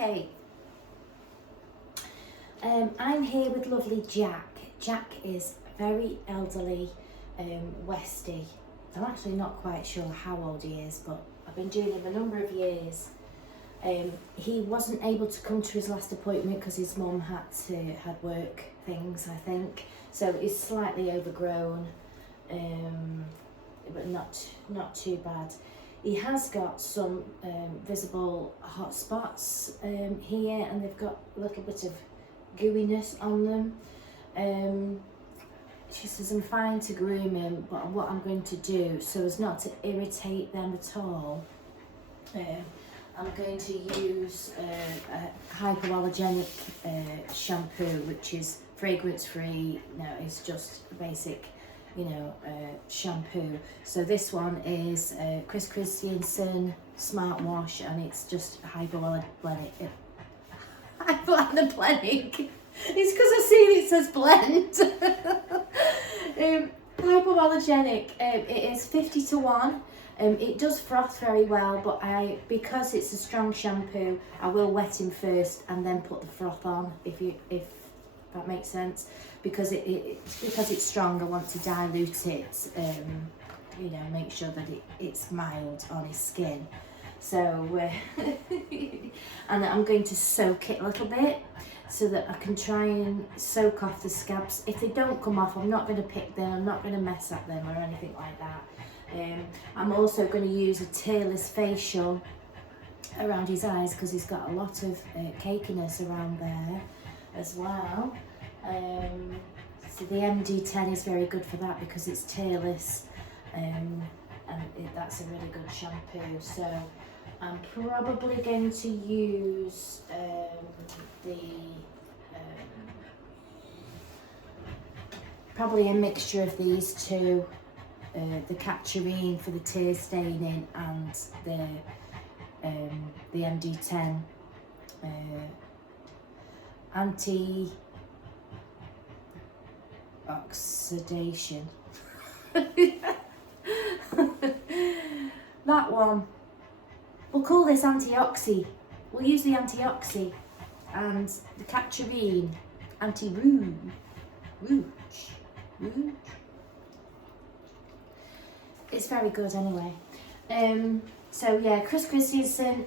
Okay. I'm here with lovely Jack. Jack is very elderly Westie. I'm actually not quite sure how old he is, but I've been doing him a number of years. He wasn't able to come to his last appointment because his mum had work things, I think. So he's slightly overgrown, but not too bad. He has got some visible hot spots here, and they've got a little bit of gooiness on them. She says I'm fine to groom him, but what I'm going to do, so as not to irritate them at all, I'm going to use a hypoallergenic shampoo, which is fragrance free. No, it's just a basic, shampoo. So this one is Chris Christiansen Smart Wash, and it's just hypoallergenic. Hypoallergenic. It's because I've seen it says blend. Hypoallergenic. It is 50-1. It does froth very well, but because it's a strong shampoo, I will wet him first and then put the froth on, if that makes sense. Because because it's strong, I want to dilute it. Make sure that it's mild on his skin. So, and I'm going to soak it a little bit so that I can try and soak off the scabs. If they don't come off, I'm not going to pick them, I'm not going to mess up them or anything like that. I'm also going to use a tearless facial around his eyes because he's got a lot of cakiness around there as well. So the MD10 is very good for that because it's tearless, and that's a really good shampoo. So I'm probably going to use probably a mixture of these two, the Catcherine for the tear staining and the MD10 anti-oxidation. That one. We'll call this anti-oxy. We'll use the anti-oxy and the Catcherine anti-rouge. Rouge. It's very good anyway. So yeah, Chris Christensen,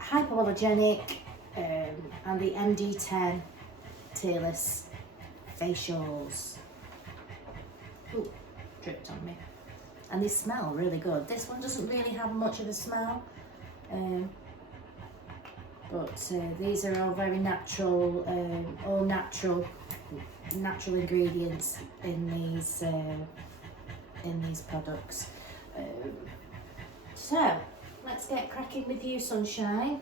hypoallergenic, and the MD10 tearless facials. Ooh, dripped on me. And they smell really good. This one doesn't really have much of a smell. But these are all very natural, all natural ingredients in these products. So let's get cracking with you, sunshine.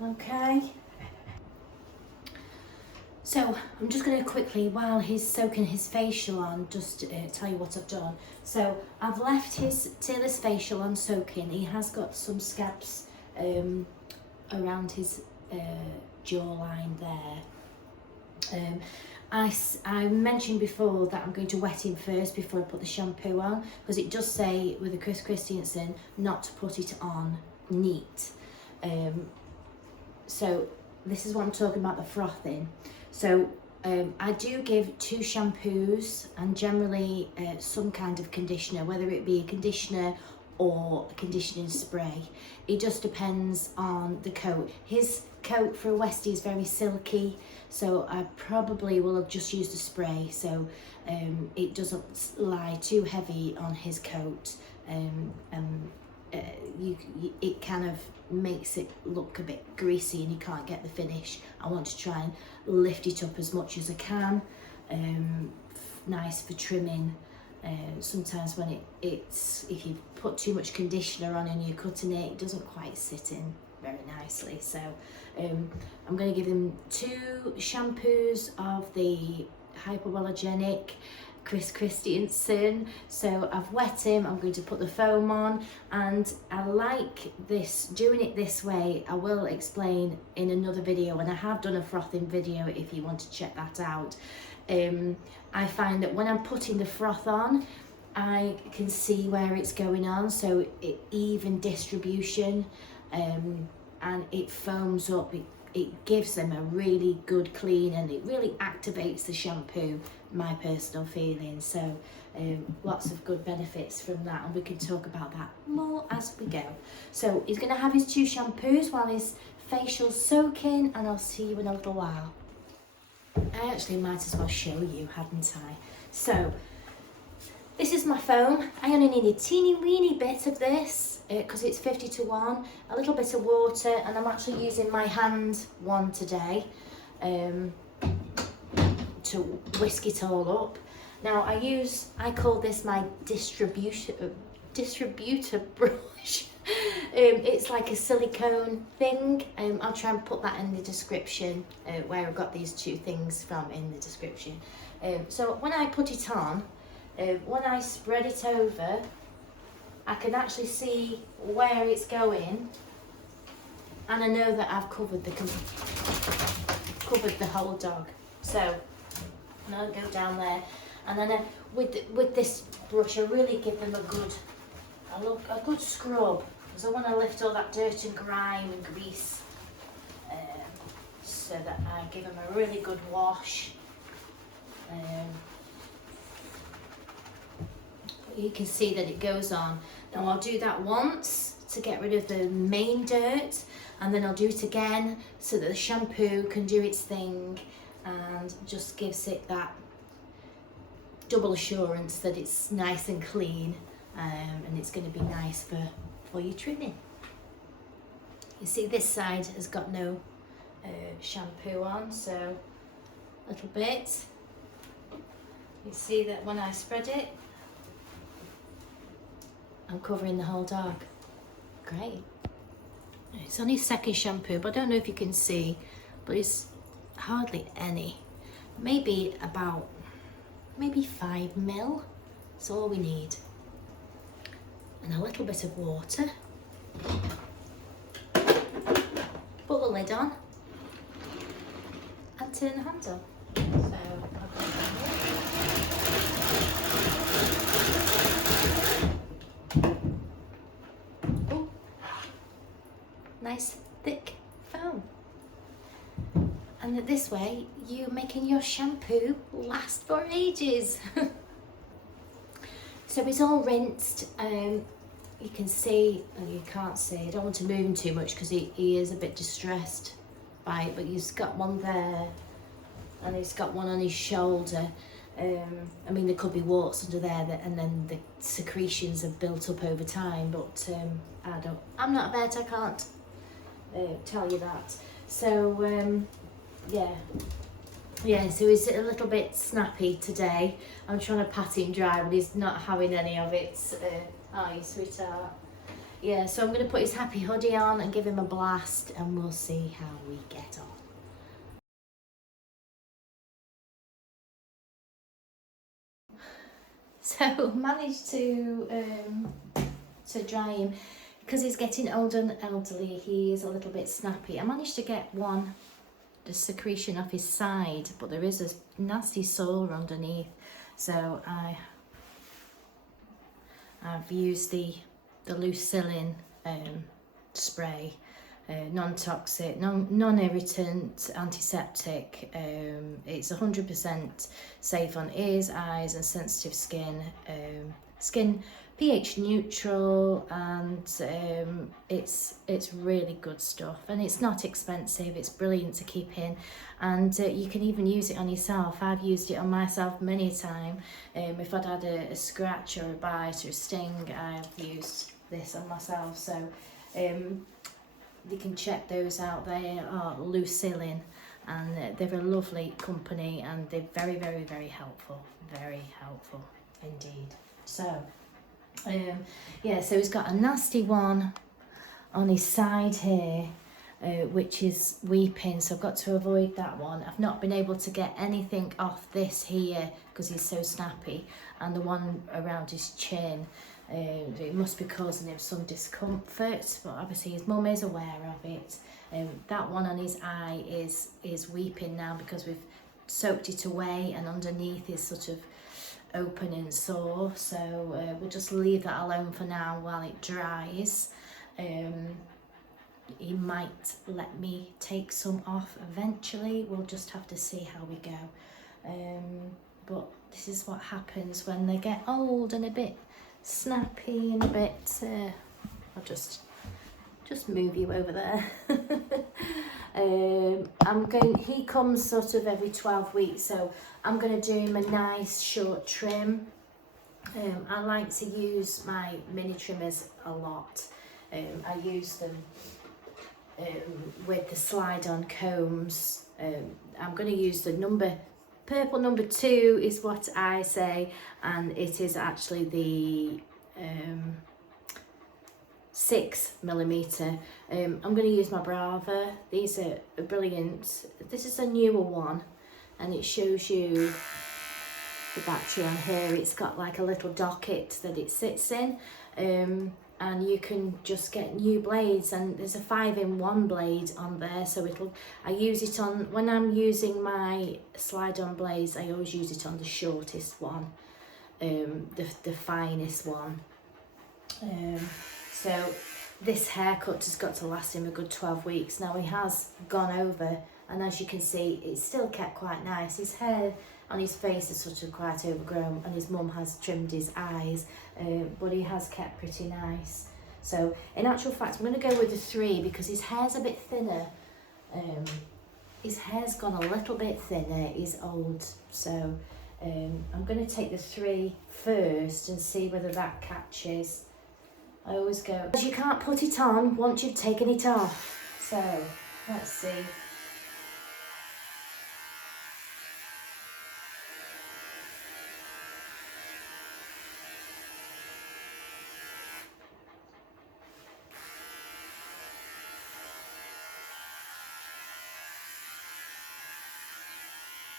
Okay. So I'm just going to quickly, while he's soaking his facial on, just tell you what I've done. So I've left his tearless facial on soaking. He has got some scabs around his jawline there. I mentioned before that I'm going to wet him first before I put the shampoo on, because it does say with the Chris Christensen not to put it on neat. So this is what I'm talking about, the frothing. So I do give 2 shampoos and generally some kind of conditioner, whether it be a conditioner or a conditioning spray. It just depends on the coat. His coat for a Westie is very silky, so I probably will have just used a spray so it doesn't lie too heavy on his coat, it kind of makes it look a bit greasy and you can't get the finish. I want to try and lift it up as much as I can, nice for trimming. Sometimes when it's if you put too much conditioner on and you're cutting it, it doesn't quite sit in very nicely. So I'm going to give him 2 shampoos of the hypoallergenic Chris Christensen. So I've wet him, I'm going to put the foam on, and I like this, doing it this way. I will explain in another video, and I have done a frothing video if you want to check that out. I find that when I'm putting the froth on, I can see where it's going on, so even distribution. and it foams up. It gives them a really good clean, and it really activates the shampoo, my personal feeling. So lots of good benefits from that, and we can talk about that more as we go. So he's going to have his 2 shampoos while his facial's soaking, and I'll see you in a little while. I actually might as well show you, hadn't I? So this is my foam. I only need a teeny weeny bit of this because it's 50 to 1, a little bit of water, and I'm actually using my hand one today to whisk it all up. Now I call this my distributor brush. It's like a silicone thing. I'll try and put that in the description where I've got these 2 things from in the description. So when I put it on, when I spread it over, I can actually see where it's going, and I know that I've covered the whole dog. So I'll go down there, and then with this brush, I really give them a good scrub, because I want to lift all that dirt and grime and grease, so that I give them a really good wash. You can see that it goes on. Now I'll do that once to get rid of the main dirt, and then I'll do it again so that the shampoo can do its thing and just gives it that double assurance that it's nice and clean, and it's going to be nice for your trimming. You see this side has got no shampoo on, so a little bit. You see that when I spread it, I'm covering the whole dog. Great. It's only 2nd shampoo, but I don't know if you can see, but it's hardly any. Maybe 5 mil. That's all we need. And a little bit of water. Put the lid on and turn the handle. So I'll go down here. Oh, nice thick foam. And this way you're making your shampoo last for ages. So it's all rinsed. You can see, and you can't see, I don't want to move him too much because he is a bit distressed by it, but he's got one there and he's got one on his shoulder. I mean, there could be warts under there and then the secretions have built up over time, but I'm not a vet, I can't tell you that. So yeah, so he's a little bit snappy today. I'm trying to pat him dry, but he's not having any of it. Oh, you sweetheart. Yeah, so I'm going to put his happy hoodie on and give him a blast, and we'll see how we get on. So managed to dry him because he's getting older and elderly. He is a little bit snappy. I managed to get the secretion off his side, but there is a nasty sore underneath. So I've used the Lucillin spray, non-toxic, non-irritant, antiseptic. It's 100% safe on ears, eyes and sensitive skin. Skin pH neutral, and it's really good stuff, and it's not expensive. It's brilliant to keep in, and you can even use it on yourself. I've used it on myself many a time. If I'd had a scratch or a bite or a sting, I've used this on myself. So you can check those out. They are Lucillin, and they're a lovely company, and they're very, very, very helpful indeed. So yeah, so he's got a nasty one on his side here, which is weeping, so I've got to avoid that one. I've not been able to get anything off this here because he's so snappy, and the one around his chin, it must be causing him some discomfort, but obviously his mum is aware of it. That one on his eye is weeping now because we've soaked it away, and underneath is sort of open and sore, so we'll just leave that alone for now while it dries. he might let me take some off eventually. We'll just have to see how we go. But this is what happens when they get old and a bit snappy and a bit, I'll just move you over there. He comes sort of every 12 weeks, so I'm going to do him a nice short trim. I like to use my mini trimmers a lot. I use them with the slide-on combs. I'm going to use the purple number 2 is what I say, and it is actually the 6mm. I'm going to use my Brava. These are brilliant. This is a newer one, and it shows you the battery on here. It's got like a little docket that it sits in, and you can just get new blades, and there's a 5-in-1 blade on there, so I use it on, when I'm using my slide-on blades, I always use it on the shortest one, the finest one. So this haircut has got to last him a good 12 weeks. Now he has gone over, and as you can see, it's still kept quite nice. His hair on his face is sort of quite overgrown, and his mum has trimmed his eyes, but he has kept pretty nice. So in actual fact, I'm going to go with the 3 because his hair's a bit thinner. His hair's gone a little bit thinner. He's old, so I'm going to take the 3 first and see whether that catches. I always go, you can't put it on once you've taken it off. So let's see.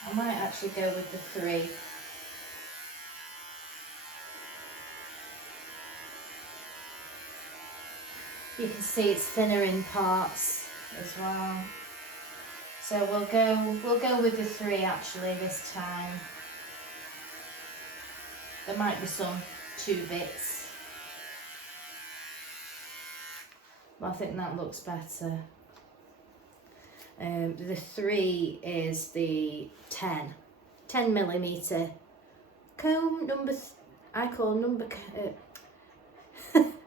I might actually go with the 3. You can see it's thinner in parts as well. So we'll go with the 3 actually this time. There might be some 2 bits, but I think that looks better. The 3 is the 10mm comb number. I call number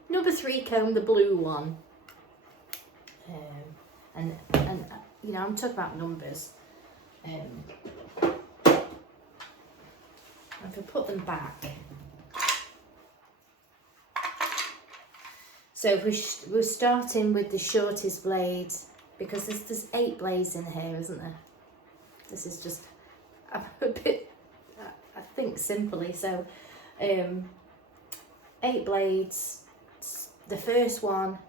number 3 comb the blue one. And you know, I'm talking about numbers. I can put them back. So we're starting with the shortest blade, because there's 8 blades in here, isn't there? This is just a bit, I think, simply. So 8 blades. The first one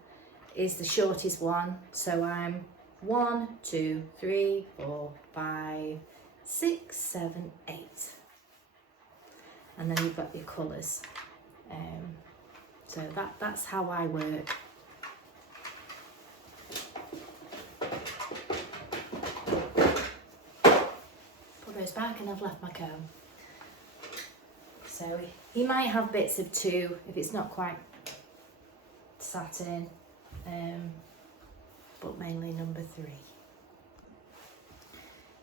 is the shortest one, so I'm 1, 2, 3, 4, 5, 6, 7, 8, and then you've got your colours. So that's how I work. Put those back, and I've left my comb. So he might have bits of 2 if it's not quite satin, but mainly number 3.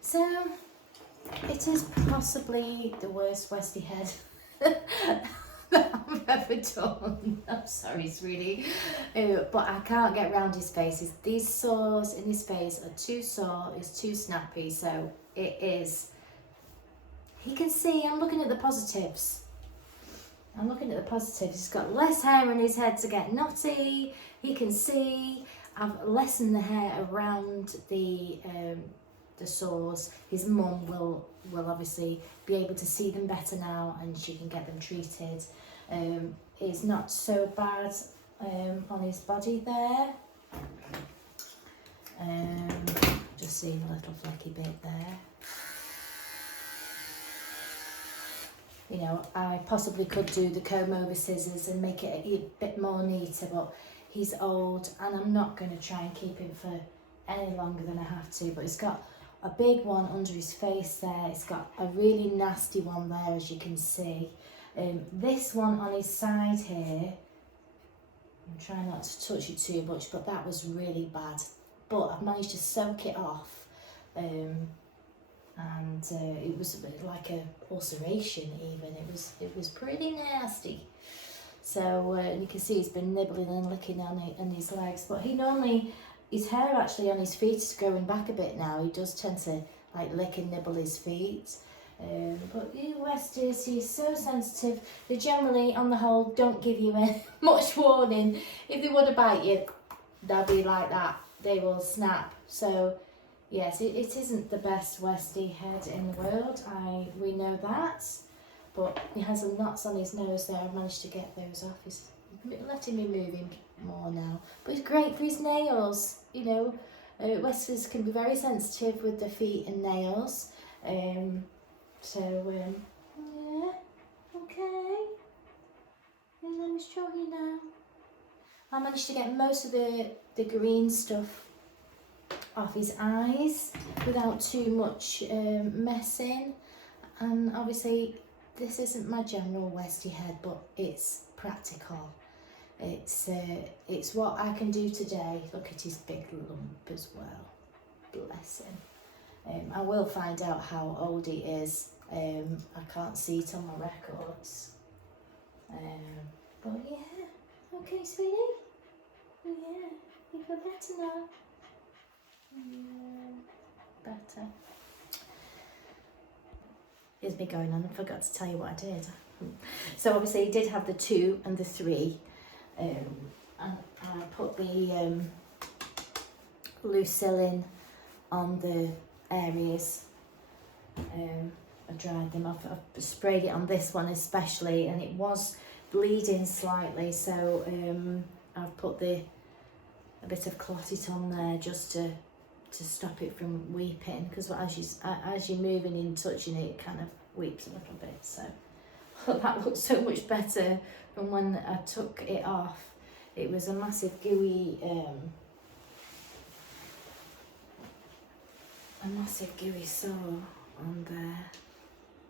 So it is possibly the worst Westie head that I've ever done. I'm sorry, sweetie, but I can't get round his face. These sores in his face are too sore, it's too snappy, so it is. He can see, I'm looking at the positives. He's got less hair on his head to get knotty. He can see. I've lessened the hair around the sores. His mum will obviously be able to see them better now, and she can get them treated. It's not so bad on his body there. Just seeing a little flecky bit there. You know, I possibly could do the comb over scissors and make it a bit more neater, but he's old, and I'm not going to try and keep him for any longer than I have to. But he's got a big one under his face there. He's got a really nasty one there, as you can see. This one on his side here, I'm try not to touch it too much, but that was really bad. But I've managed to soak it off, and it was a bit like a ulceration even. It was pretty nasty. So you can see he's been nibbling and licking on his legs, but his hair actually on his feet is growing back a bit now. He does tend to like lick and nibble his feet. But you Westies, he's so sensitive. They generally, on the whole, don't give you much warning. If they want to bite you, they'll be like that. They will snap. So yes, it isn't the best Westie head in the world. We know that. But he has some knots on his nose there. I've managed to get those off. He's letting me move him more now. But it's great for his nails. You know, Westies can be very sensitive with their feet and nails. Yeah, okay. And let me show you now. I managed to get most of the green stuff off his eyes without too much messing. And obviously, this isn't my general Westie head, but it's practical. It's what I can do today. Look at his big lump as well. Bless him. I will find out how old he is. I can't see it on my records. But yeah. Okay, sweetie? Yeah. You feel better now? Yeah. Better. Here's me going on. I forgot to tell you what I did. So obviously he did have the 2 and the 3. And I put the Lucillin on the areas. I dried them off. I sprayed it on this one especially, and it was bleeding slightly, so I've put a bit of Clotted on there just to stop it from weeping, because as you're moving and touching it, it kind of weeps a little bit. So that looks so much better from when I took it off. It was a massive gooey sore on there.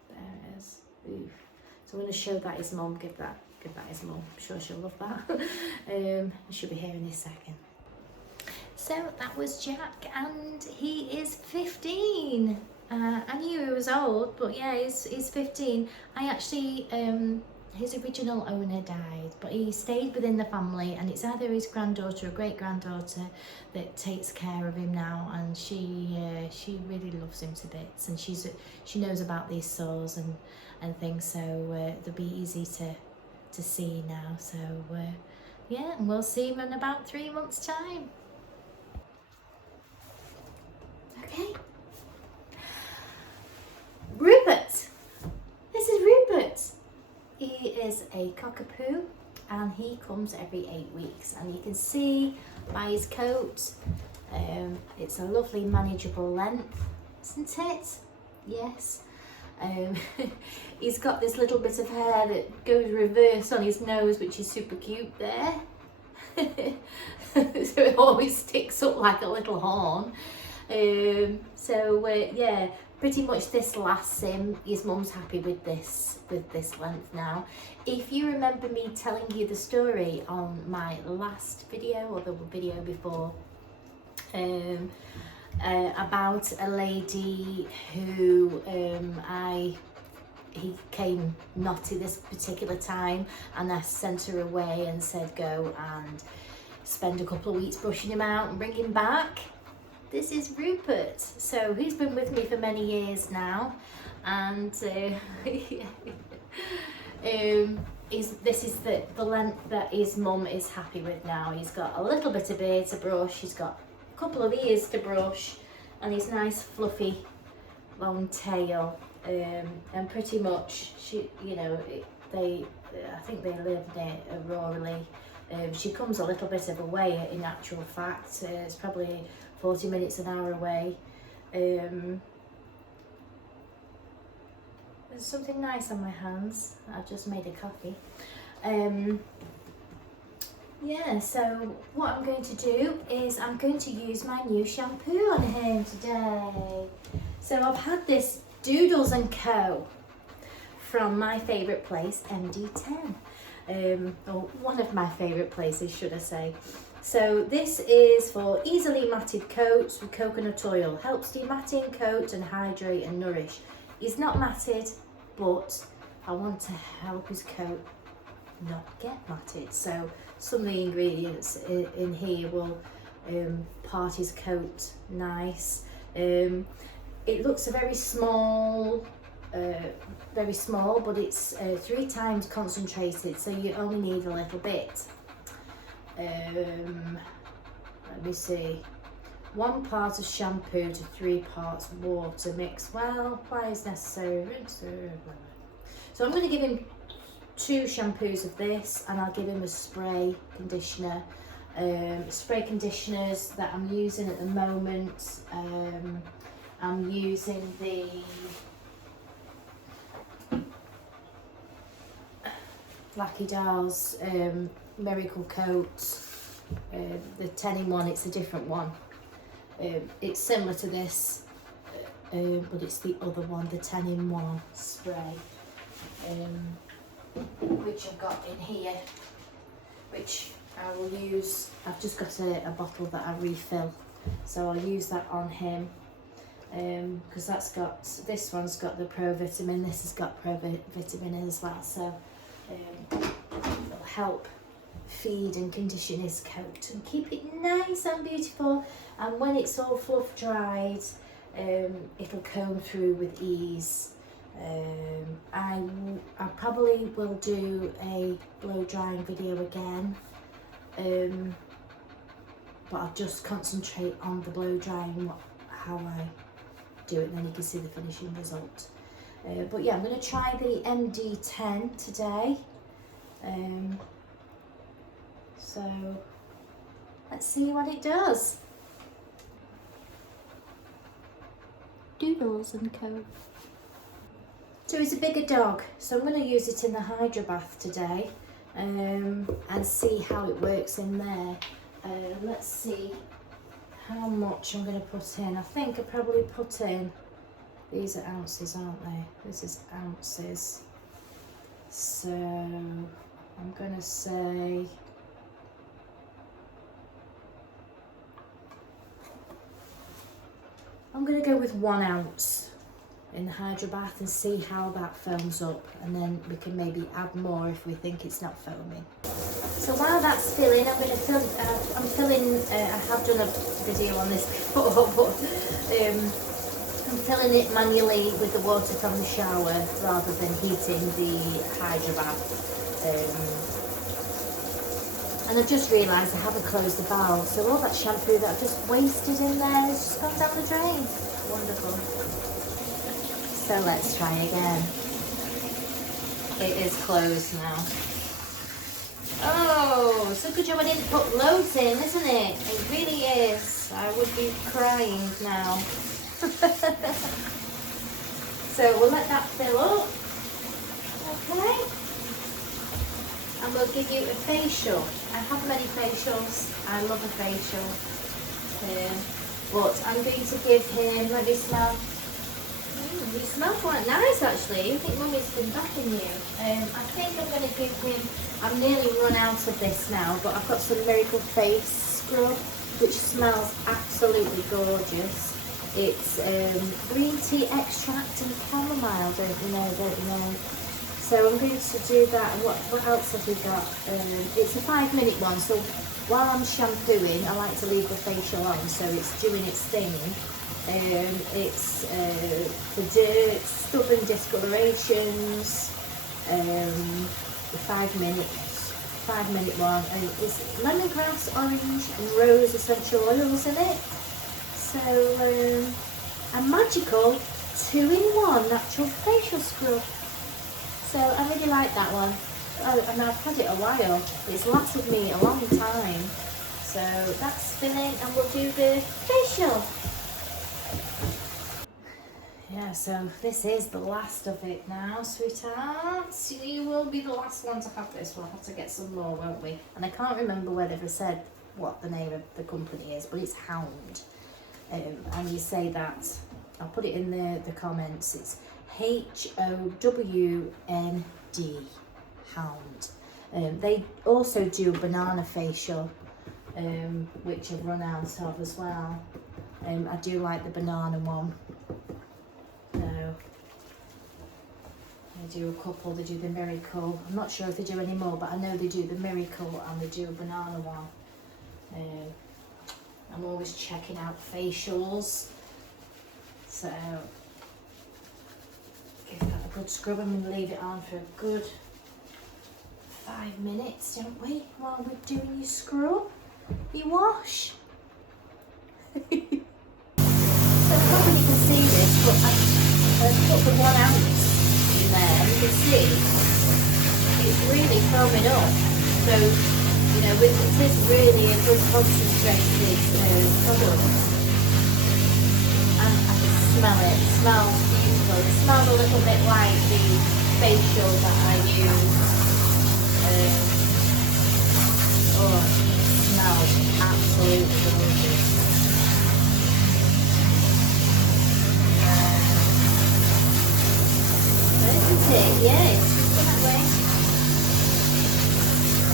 There it is. Oof. So I'm going to show that his mum. Give that his mum. I'm sure she'll love that. She'll be here in a second. So that was Jack, and he is 15. I knew he was old, but yeah, he's 15. I actually, his original owner died, but he stayed within the family, and it's either his granddaughter or great-granddaughter that takes care of him now, and she really loves him to bits, and she knows about these sores and things, so they'll be easy to see now. So yeah, and we'll see him in about 3 months' time. Okay. Rupert! This is Rupert! He is a Cockapoo, and he comes every 8 weeks, and you can see by his coat, it's a lovely manageable length, isn't it? Yes. He's got this little bit of hair that goes reverse on his nose, which is super cute there. So it always sticks up like a little horn. Yeah, pretty much this lasts him. His mum's happy with this length now. If you remember me telling you the story on my last video, or the video before, about a lady who he came naughty this particular time, and I sent her away and said go and spend a couple of weeks brushing him out and bring him back. This is Rupert. So he's been with me for many years now, and this is the length that his mum is happy with now. He's got a little bit of beard to brush, he's got a couple of ears to brush, and his nice fluffy long tail, and pretty much I think they live near Aurora. She comes a little bit of a way in actual fact. It's probably 40 minutes an hour away. There's something nice on my hands. I've just made a coffee. Yeah, so what I'm going to do is I'm going to use my new shampoo on him today. So I've had this Doodles & Co. from my favourite place, MD10. or one of my favourite places, should I say. So this is for easily matted coats with coconut oil. Helps dematting coat and hydrate and nourish. He's not matted, but I want to help his coat not get matted. So some of the ingredients in here will part his coat nice. It looks a very small, but it's 3 times concentrated, so you only need a little bit. Let me see, 1 part of shampoo to 3 parts water. Mix well, apply as necessary. So I'm going to give him 2 shampoos of this, and I'll give him a spray conditioner. Spray conditioners that I'm using at the moment, I'm using the Lucky Dolls Miracle Coat, the 10-in-1. It's a different one. It's similar to this, but it's the other one, the 10-in-1 spray, which I've got in here, which I will use. I've just got a bottle that I refill, so I'll use that on him, because this one's got the Pro Vitamin, this has got Pro Vitamin as well, so it'll help feed and condition his coat and keep it nice and beautiful. And when it's all fluff dried, it'll comb through with ease. I probably will do a blow drying video again, but I'll just concentrate on the blow drying, how I do it, and then you can see the finishing result. But yeah, I'm going to try the MD10 today. So let's see what it does. Doodles and Co. So he's a bigger dog, so I'm going to use it in the Hydro Bath today, and see how it works in there. Let's see how much I'm going to put in. I think I probably put in, these are ounces, aren't they? This is ounces. So I'm going to say, I'm going to go with 1 ounce in the Hydro Bath and see how that foams up, and then we can maybe add more if we think it's not foaming. So while that's filling, I'm going to fill. I'm filling. I have done a video on this before, but I'm filling it manually with the water from the shower rather than heating the Hydro Bath. And I've just realised I haven't closed the valve, so all that shampoo that I've just wasted in there has just gone down the drain. Wonderful. So let's try again. It is closed now. Oh, so good job I didn't put loads in, isn't it? It really is. I would be crying now. So we'll let that fill up. Okay. And we'll give you a facial. I have many facials. I love a facial. But I'm going to give him, let me smell. He smells quite nice actually. I think Mummy's been backing you. I think I'm going to give him, I'm nearly run out of this now, but I've got some Miracle Face Scrub, which smells absolutely gorgeous. It's green tea extract and chamomile, don't you know. So I'm going to do that. And what else have we got? It's a 5-minute one, so while I'm shampooing, I like to leave the facial on so it's doing its thing. It's for dirt, stubborn discolorations, the 5-minute one, and it's lemongrass, orange and rose essential oils in it. So a magical 2-in-1 natural facial scrub. So I really like that one. Oh, and I've had it a while. It's lasted me a long time. So that's filling, and we'll do the facial. Yeah, so this is the last of it now, sweethearts. You will be the last one to have this. We'll have to get some more, won't we? And I can't remember whether I said what the name of the company is, but it's Hound. And you say that, I'll put it in the comments, it's HOWND, Hound. They also do a banana facial, which I've run out of as well. I do like the banana one. So they do a couple. They do the Miracle. I'm not sure if they do any more, but I know they do the Miracle and they do a banana one. I'm always checking out facials. So give that a good scrub. I'm going to leave it on for a good 5 minutes, don't we? While we're doing your scrub, your wash. So I don't know if you can see this, but I put the 1 ounce in there. You can see it's really foaming up. So, you know, it is really a good concentrated product. And I can smell it. It smells beautiful. It smells a little bit like the facial that I use. Oh, it smells absolutely delicious. Isn't it? Yeah, it's just that way.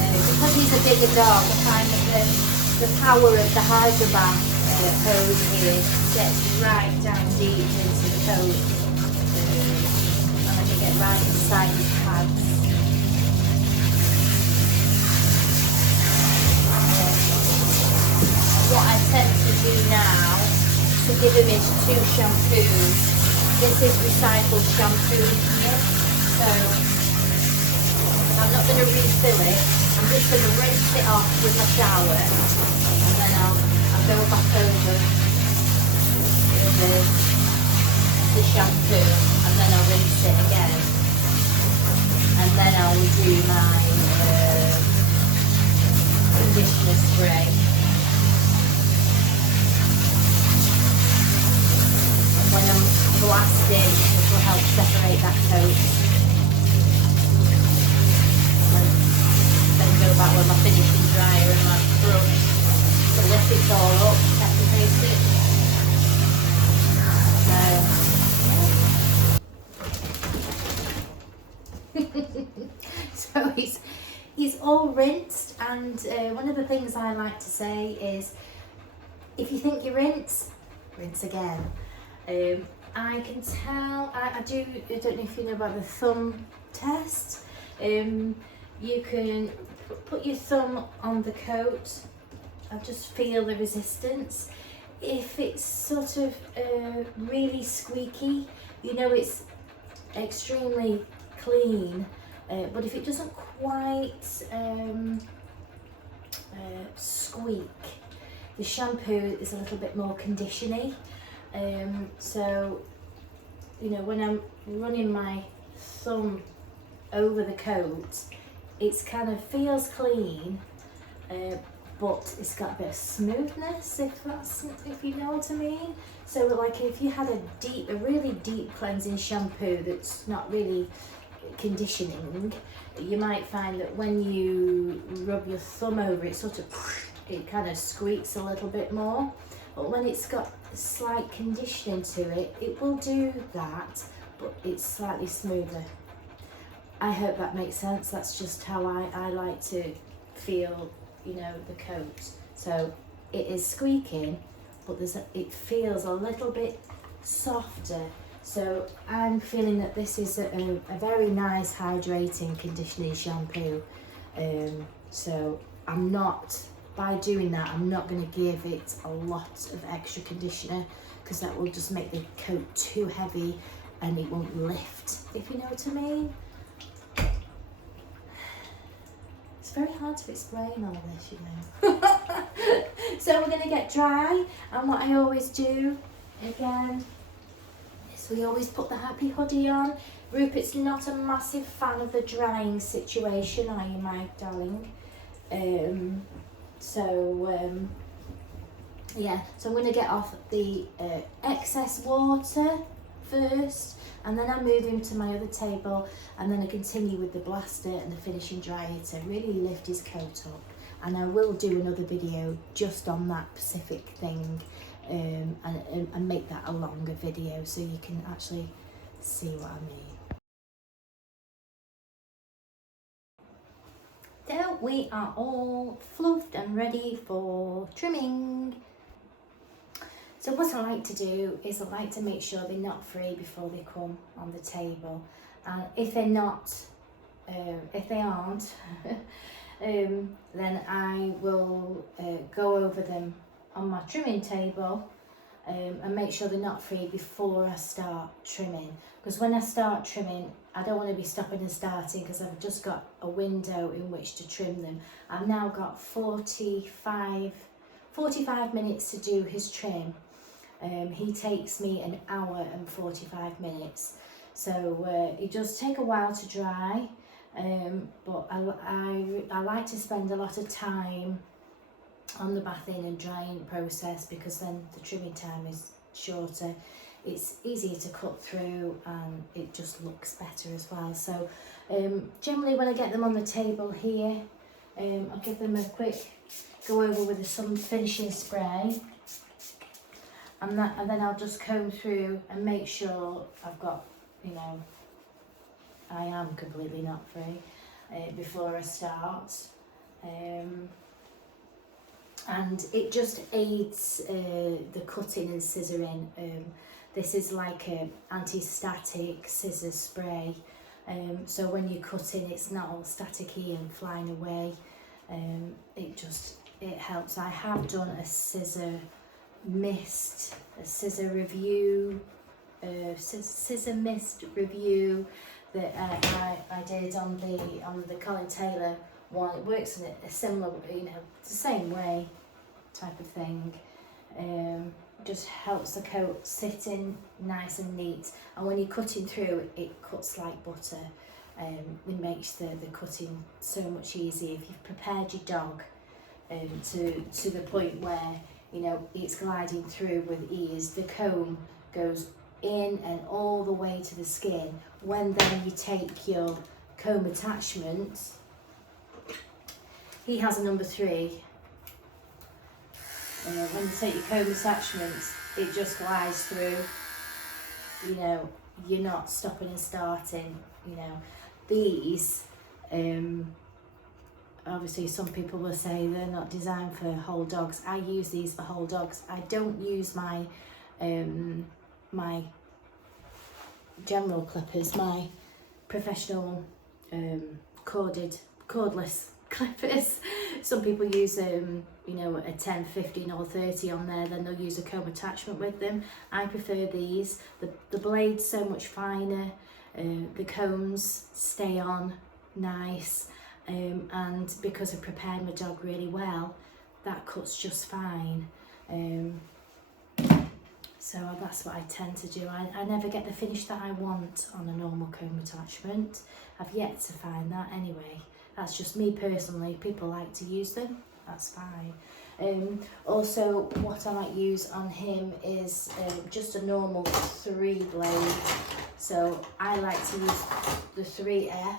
Because he's a bigger dog, I find that the power of the Hydro Bath hose here gets right down deep into the coat. And I can get right inside his pads. What I tend to do now to give him his 2 shampoos. This is recycled shampoo here, so I'm not going to refill it. I'm just going to rinse it off with my shower, and then I'll go back over with the shampoo, and then I'll rinse it again, and then I'll do my conditioner spray. When I'm blasting, it will help separate that coat. And then go back with my finishing dryer and my brush to lift it all up, separate it. So he's all rinsed, and one of the things I like to say is, if you think you rinse again. I can tell, I don't know if you know about the thumb test. You can put your thumb on the coat and just feel the resistance. If it's sort of really squeaky, you know it's extremely clean, but if it doesn't quite squeak, the shampoo is a little bit more conditioning. So, you know, when I'm running my thumb over the coat, it's kind of feels clean, but it's got a bit of smoothness, if you know what I mean. So like if you had a really deep cleansing shampoo that's not really conditioning, you might find that when you rub your thumb over it, it kind of squeaks a little bit more. But when it's got slight conditioning to it, it will do that, but it's slightly smoother. I hope that makes sense. That's just how I like to feel, you know, the coat. So it is squeaking, but it feels a little bit softer. So I'm feeling that this is a very nice hydrating conditioning shampoo. So by doing that, I'm not going to give it a lot of extra conditioner, because that will just make the coat too heavy and it won't lift, if you know what I mean. It's very hard to explain all this, you know. So we're going to get dry, and what I always do, again, is we always put the happy hoodie on. Rupert's not a massive fan of the drying situation, are you, my darling? Yeah, so I'm going to get off the excess water first, and then I move him to my other table, and then I continue with the blaster and the finishing dryer to really lift his coat up. And I will do another video just on that specific thing, and make that a longer video so you can actually see what I mean. So we are all fluffed and ready for trimming. So what I like to do is I like to make sure they're not free before they come on the table. And if they're not, if they aren't, then I will go over them on my trimming table and make sure they're not free before I start trimming. Because when I start trimming, I don't want to be stopping and starting because I've just got a window in which to trim them. I've now got 45 minutes to do his trim. He takes me an hour and 45 minutes. So it does take a while to dry, but I like to spend a lot of time on the bathing and drying process because then the trimming time is shorter. It's easier to cut through and it just looks better as well. So generally when I get them on the table here, I'll give them a quick go over with some finishing spray, and then I'll just comb through and make sure I've got, you know, I am completely not free before I start. And it just aids the cutting and scissoring. This is like a anti-static scissor spray, so when you're cutting it's not all staticky and flying away. It helps. I have done a scissor mist review that I did on the Colin Taylor one. It works in a similar, you know, the same way type of thing. Just helps the coat sit in nice and neat, and when you're cutting through it cuts like butter. It makes the cutting so much easier if you've prepared your dog to the point where, you know, it's gliding through with ease. The comb goes in and all the way to the skin. When then you take your comb attachment, he has a number 3. When you take your comb attachment, it just glides through. You know, you're not stopping and starting. You know, these obviously some people will say they're not designed for whole dogs. I use these for whole dogs. I don't use my my general clippers, my professional cordless clippers. Some people use you know, a 10, 15 or 30 on there, then they'll use a comb attachment with them. I prefer these. The blade's so much finer, the combs stay on nice, and because I prepared my dog really well, that cuts just fine. So that's what I tend to do. I never get the finish that I want on a normal comb attachment. I've yet to find that anyway. That's just me personally. People like to use them, that's fine. Also, what I might use on him is just a normal 3 blade. So I like to use the 3F,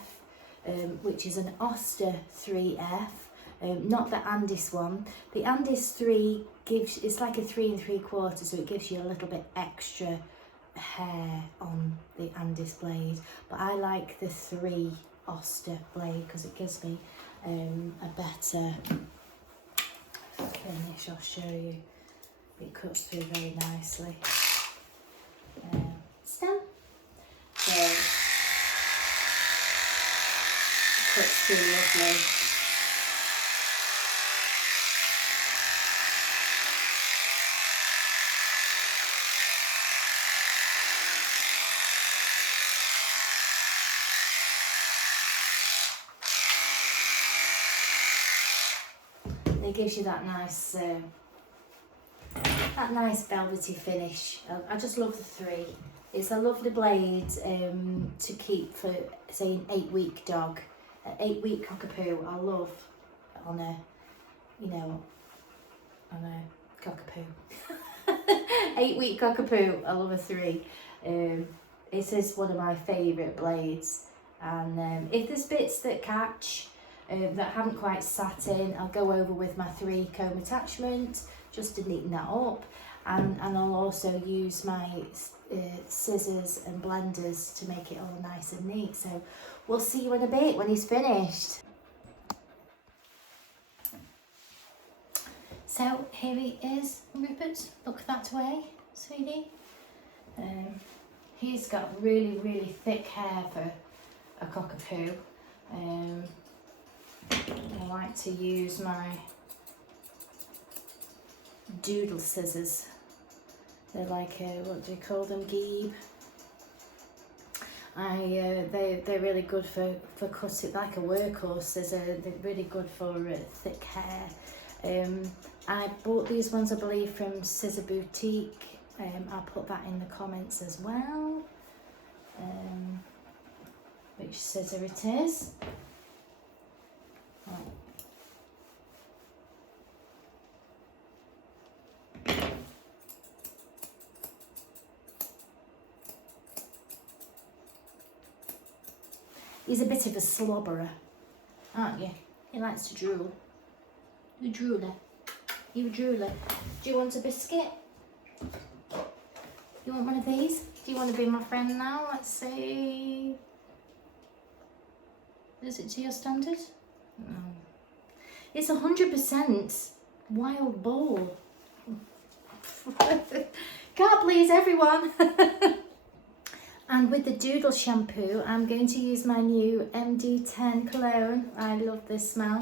which is an Oster 3F, not the Andis one. The Andis 3 it's like a 3 3/4, so it gives you a little bit extra hair on the Andis blade. But I like the 3 Oster blade because it gives me a better finish. I'll show you. It cuts through very nicely. It's done. So it cuts through lovely. It gives you that nice velvety finish. I just love the 3. It's a lovely blade to keep for, say, an 8-week dog. An 8-week Cockapoo I love on a, you know, on a Cockapoo. 8-week Cockapoo, I love a 3. It is one of my favourite blades, and if there's bits that catch, that haven't quite sat in, I'll go over with my 3 comb attachment just to neaten that up, and I'll also use my scissors and blenders to make it all nice and neat. So we'll see you in a bit when he's finished. So here he is, Rupert. Look that way, sweetie. He's got really, really thick hair for a cockapoo. I like to use my doodle scissors. They're like, what do you call them, Geeb? They're really good for cutting, like a workhorse scissor. They're really good for thick hair. I bought these ones, I believe, from Scissor Boutique. I'll put that in the comments as well, which scissor it is. Right. He's a bit of a slobberer, aren't you? He likes to drool. The drooler. You a drooler. Do you want a biscuit? You want one of these? Do you want to be my friend now? Let's see. Is it to your standard? No. It's 100% wild boar. Can't please everyone. And with the Doodle shampoo, I'm going to use my new MD10 cologne. I love this smell.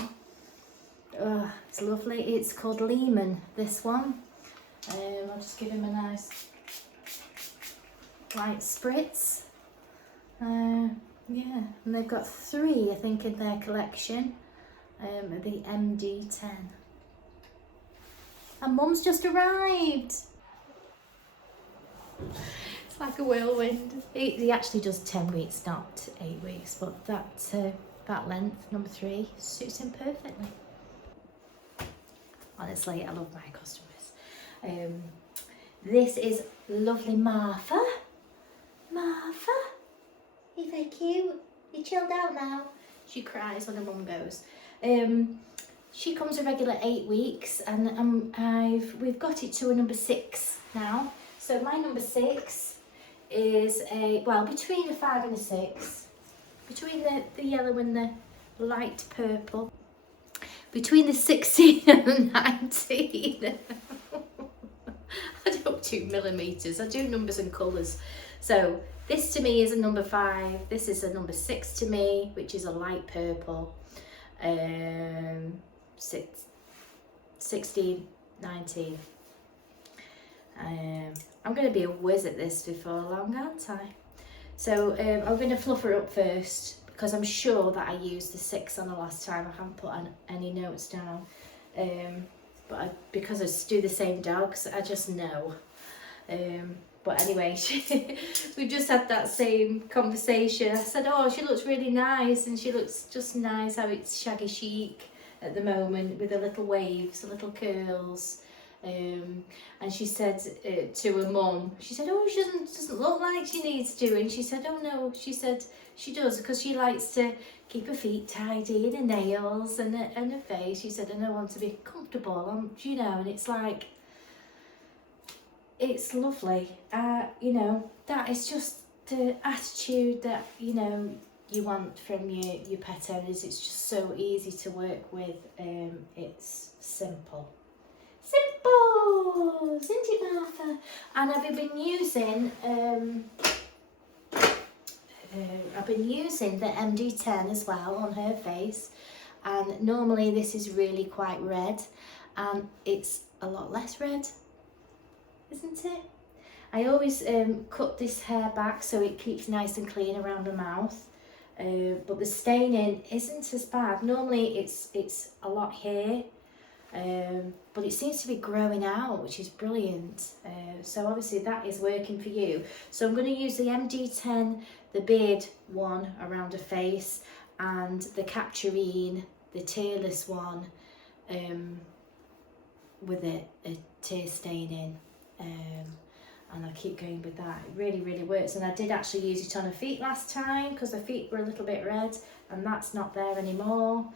Oh, it's lovely. It's called Lehman, this one. I'll just give him a nice light spritz. Yeah, and they've got 3, I think, in their collection. The MD10. And Mum's just arrived. It's like a whirlwind. He actually does 10 weeks, not 8 weeks, but that length, number 3, suits him perfectly. Honestly, I love my customers. This is lovely Martha. Martha, you're very cute. You chilled out now. She cries when her mum goes. She comes a regular 8 weeks, and we've got it to a number 6 now. So my number 6 is between a 5 and a 6, between the yellow and the light purple, between the 16 and the 19. I don't do millimetres, I do numbers and colours. So this to me is a number 5, this is a number 6 to me, which is a light purple. 16, 19. I'm going to be a whiz at this before long, aren't I? So I'm going to fluff her up first, because I'm sure that I used the 6 on the last time. I haven't put any notes down. Because I do the same dogs, I just know. But anyway, we just had that same conversation. I said, oh, she looks really nice, and she looks just nice how it's shaggy chic at the moment, with the little waves, the little curls. And she said to her mum, she said, oh, she doesn't look like she needs to. And she said, oh no, she said she does, because she likes to keep her feet tidy and her nails and her face. She said, and I want to be comfortable, you know. And it's like, it's lovely. You know, that is just the attitude that, you know, you want from your pet owners. It's just so easy to work with. It's simple. Simple, isn't it, Martha? And I've been using the MD10 as well on her face, and normally this is really quite red, and it's a lot less red, isn't it? I always cut this hair back so it keeps nice and clean around the mouth, but the staining isn't as bad. Normally it's a lot here. But it seems to be growing out, which is brilliant. So obviously that is working for you. So I'm going to use the MD10, the beard one around her face, and the Capturine, the tearless one, with a tear staining. And I keep going with that. It really, really works. And I did actually use it on her feet last time, because her feet were a little bit red, and that's not there anymore.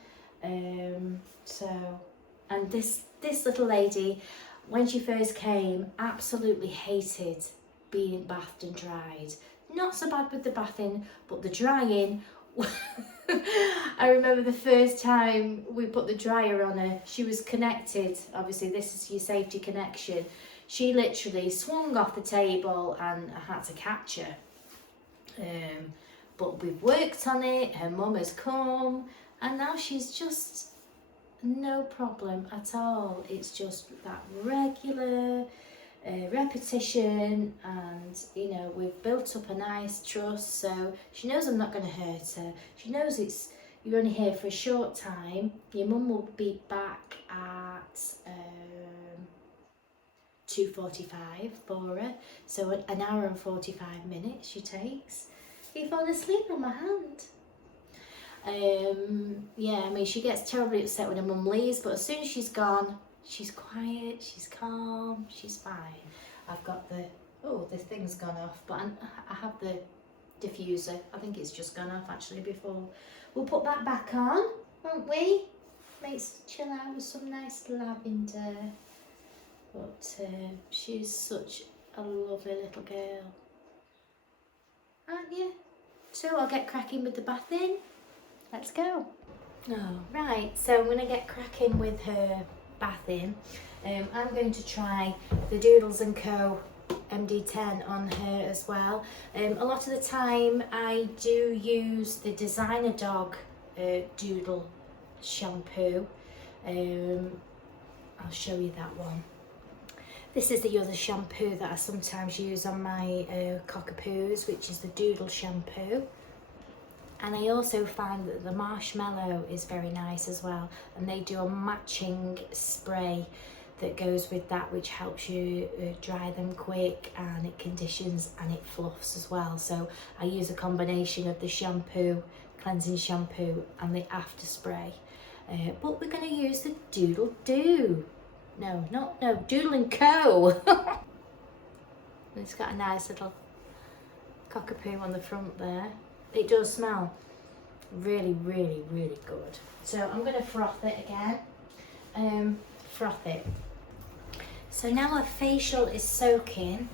And this little lady, when she first came, absolutely hated being bathed and dried. Not so bad with the bathing, but the drying I remember the first time we put the dryer on her, she was connected. Obviously, this is your safety connection. She literally swung off the table and I had to catch her. But we've worked on it, her mum has come, and now she's just no problem at all. It's just that regular repetition, and you know, we've built up a nice trust, so she knows I'm not going to hurt her. She knows you're only here for a short time. Your mum will be back at 2:45 for her, so an hour and 45 minutes she takes. You fall asleep on my hand. Yeah, I mean, she gets terribly upset when her mum leaves, but as soon as she's gone, she's quiet, she's calm, she's fine. I've got this thing's gone off, but I have the diffuser. I think it's just gone off actually before. We'll put that back on, won't we? Makes chill out with some nice lavender. But she's such a lovely little girl. Aren't you? So I'll get cracking with the bathing. Let's go. Oh, right, so I'm going to get cracking with her bathing. I'm going to try the Doodles & Co. MD10 on her as well. A lot of the time I do use the Designer Dog Doodle shampoo. I'll show you that one. This is the other shampoo that I sometimes use on my Cockapoos, which is the Doodle shampoo. And I also find that the Marshmallow is very nice as well. And they do a matching spray that goes with that, which helps you dry them quick, and it conditions and it fluffs as well. So I use a combination of the shampoo, cleansing shampoo, and the after spray. But we're going to use the Doodle Do. No, Doodle & Co. It's got a nice little Cockapoo on the front there. It does smell really, really, really good. So I'm going to froth it again. Froth it. So now our facial is soaking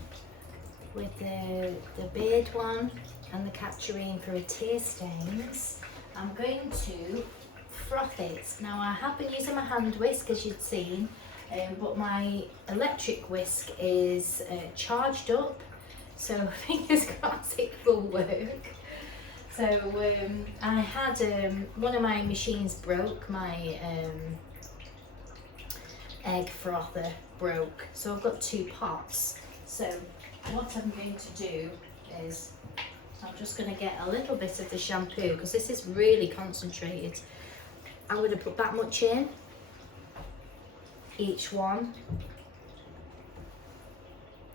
with the beard one and the Catcherine for her tear stains. I'm going to froth it. Now I have been using my hand whisk, as you'd seen. But my electric whisk is charged up, so fingers crossed it will work. So I had one of my machines broke, my egg frother broke, so I've got 2 pots. So what I'm going to do is I'm just going to get a little bit of the shampoo, because this is really concentrated. I'm going to put that much in each one.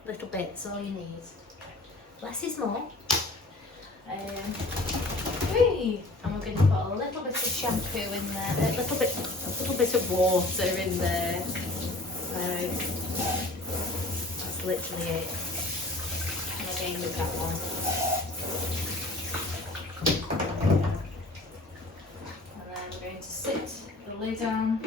Little bits, all you need. Less is more. And we're going to put a little bit of shampoo in there, a little bit of water in there. That's literally it. And again with that one. And then we're going to sit the lid on.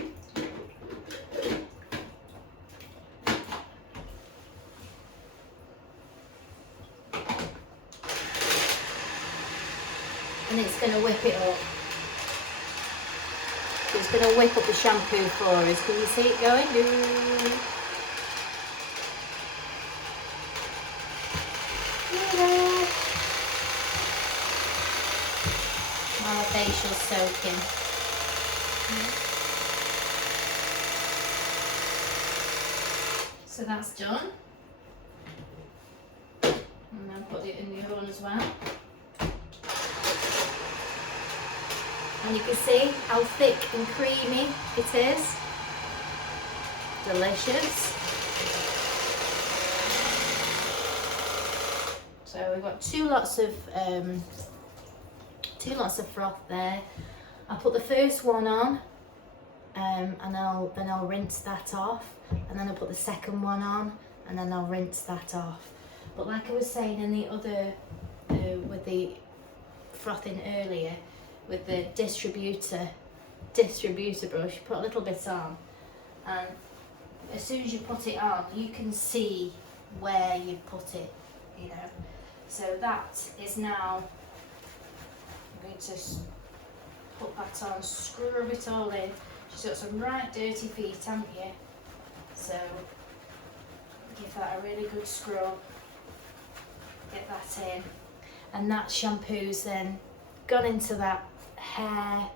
And it's going to whip it up. So it's going to whip up the shampoo for us. Can you see it going? Yeah. While the facial's soaking. So that's done. And then put it in the other one as well. And you can see how thick and creamy it is. Delicious. So we've got two lots of froth there. I'll put the first one on, and then I'll rinse that off, and then I'll put the second one on, and then I'll rinse that off. But like I was saying in the other with the frothing earlier, with the distributor brush, put a little bit on, and as soon as you put it on, you can see where you've put it, you know. So that is now, I'm going to put that on, scrub it all in. She's got some right dirty feet, haven't you? So give that a really good scrub. Get that in. And that shampoo's then gone into that hair.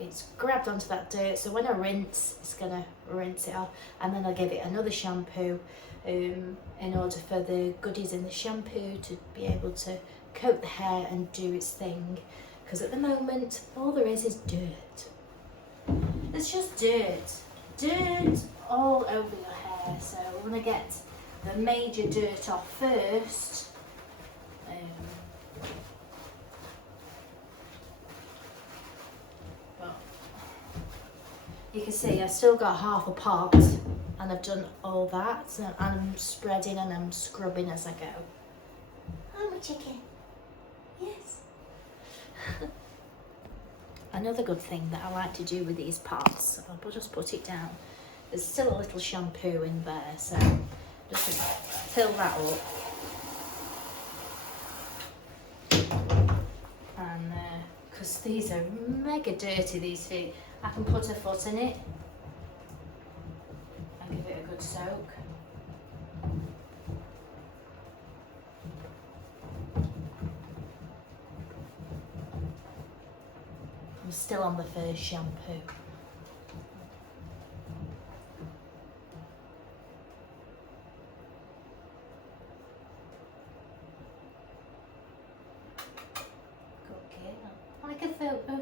It's grabbed onto that dirt, so when I rinse, it's gonna rinse it off, and then I'll give it another shampoo in order for the goodies in the shampoo to be able to coat the hair and do its thing, because at the moment all there is dirt. It's just dirt all over your hair. So we're going to get the major dirt off first. But you can see I've still got half a pot, and I've done all that, and I'm spreading and I'm scrubbing as I go. Oh, my chicken. Yes. Another good thing that I like to do with these pots, I'll just put it down. There's still a little shampoo in there, so just fill that up. And because these are mega dirty, these feet, I can put a foot in it and give it a good soak. I'm still on the first shampoo. Okay, like a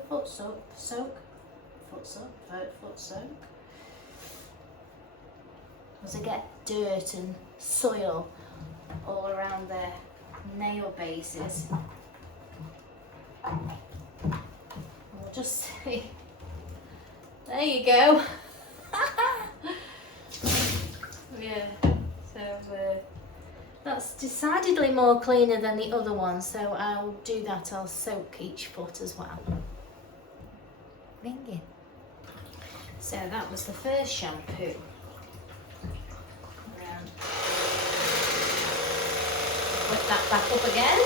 foot soak. As I get dirt and soil all around their nail bases. Just see. There you go. Yeah, so that's decidedly more cleaner than the other one, so I'll do that. I'll soak each foot as well. Ringing. So that was the first shampoo. Whip that back up again.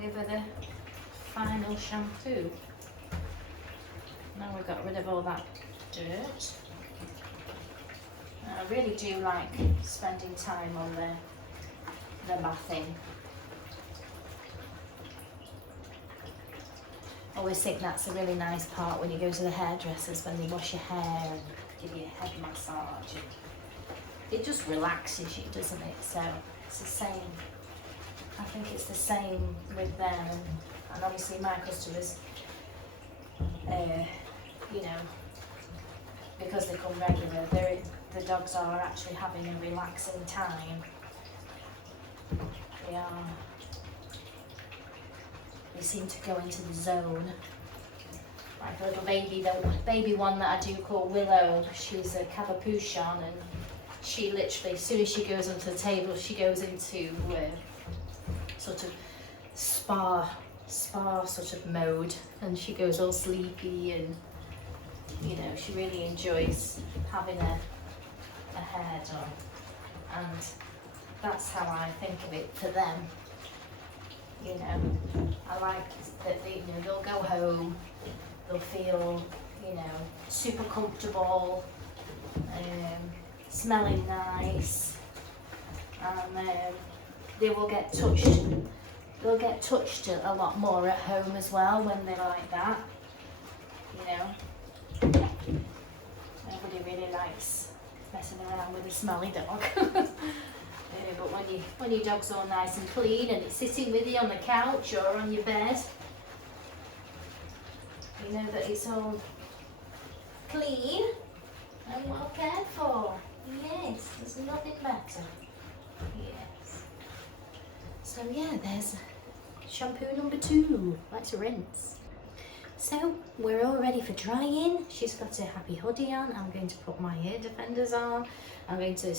Give her the final shampoo. Now we've got rid of all that dirt. I really do like spending time on the bathing. I always think that's a really nice part when you go to the hairdressers, when they wash your hair and give you a head massage. It just relaxes you, doesn't it? So it's the same. I think it's the same with them, and obviously my customers, you know, because they come regular, the dogs are actually having a relaxing time. They seem to go into the zone. Like the little baby one that I do call Willow, she's a Cavapoo, and she literally, as soon as she goes onto the table, she goes into sort of spa sort of mode, and she goes all sleepy, and you know, she really enjoys having a hair done, and that's how I think of it for them. You know, I like that they'll go home, they'll feel, you know, super comfortable, smelling nice, and they will get touched. They'll get touched a lot more at home as well when they're like that. You know, nobody really likes messing around with a smelly dog. But when your dog's all nice and clean and it's sitting with you on the couch or on your bed, you know that it's all clean and well cared for. Yes, there's nothing better. Yes. So yeah, there's shampoo number 2. Let's rinse. So we're all ready for drying. She's got a happy hoodie on. I'm going to put my ear defenders on. I'm going to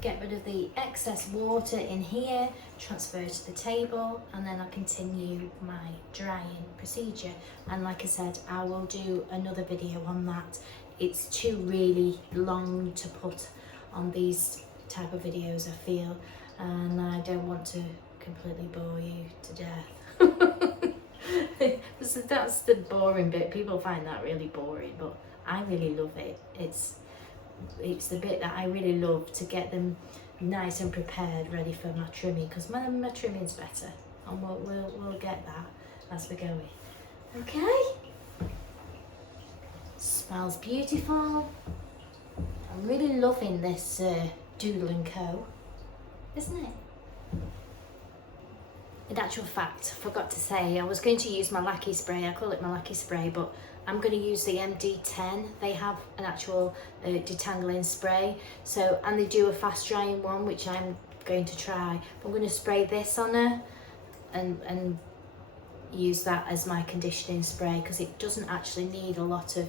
get rid of the excess water in here, transfer it to the table, and then I'll continue my drying procedure. And like I said, I will do another video on that. It's too really long to put on these type of videos, I feel, and I don't want to completely bore you to death. So that's the boring bit. People find that really boring, but I really love it. It's the bit that I really love, to get them nice and prepared, ready for my trimming, because my trimming's better, and we'll get that as we go in. Okay. Smells beautiful. I'm really loving this Doodle & Co, isn't it? In actual fact, I forgot to say, I was going to use my Lackey spray. I call it my Lackey spray, but I'm going to use the MD10. They have an actual detangling spray. So, and they do a fast drying one, which I'm going to try. I'm going to spray this on her and use that as my conditioning spray, because it doesn't actually need a lot of,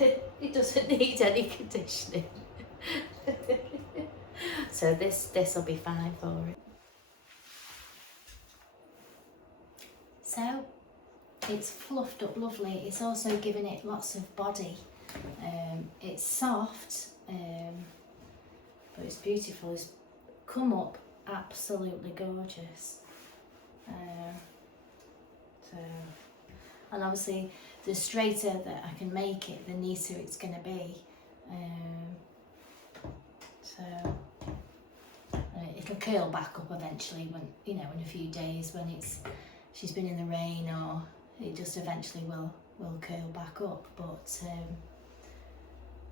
it doesn't need any conditioning. So this will be fine for it. So it's fluffed up lovely. It's also given it lots of body. It's soft, but it's beautiful. It's come up absolutely gorgeous. And obviously the straighter that I can make it, the neater it's going to be. It'll curl back up eventually, when, you know, in a few days, when she's been in the rain, or it just eventually will curl back up. But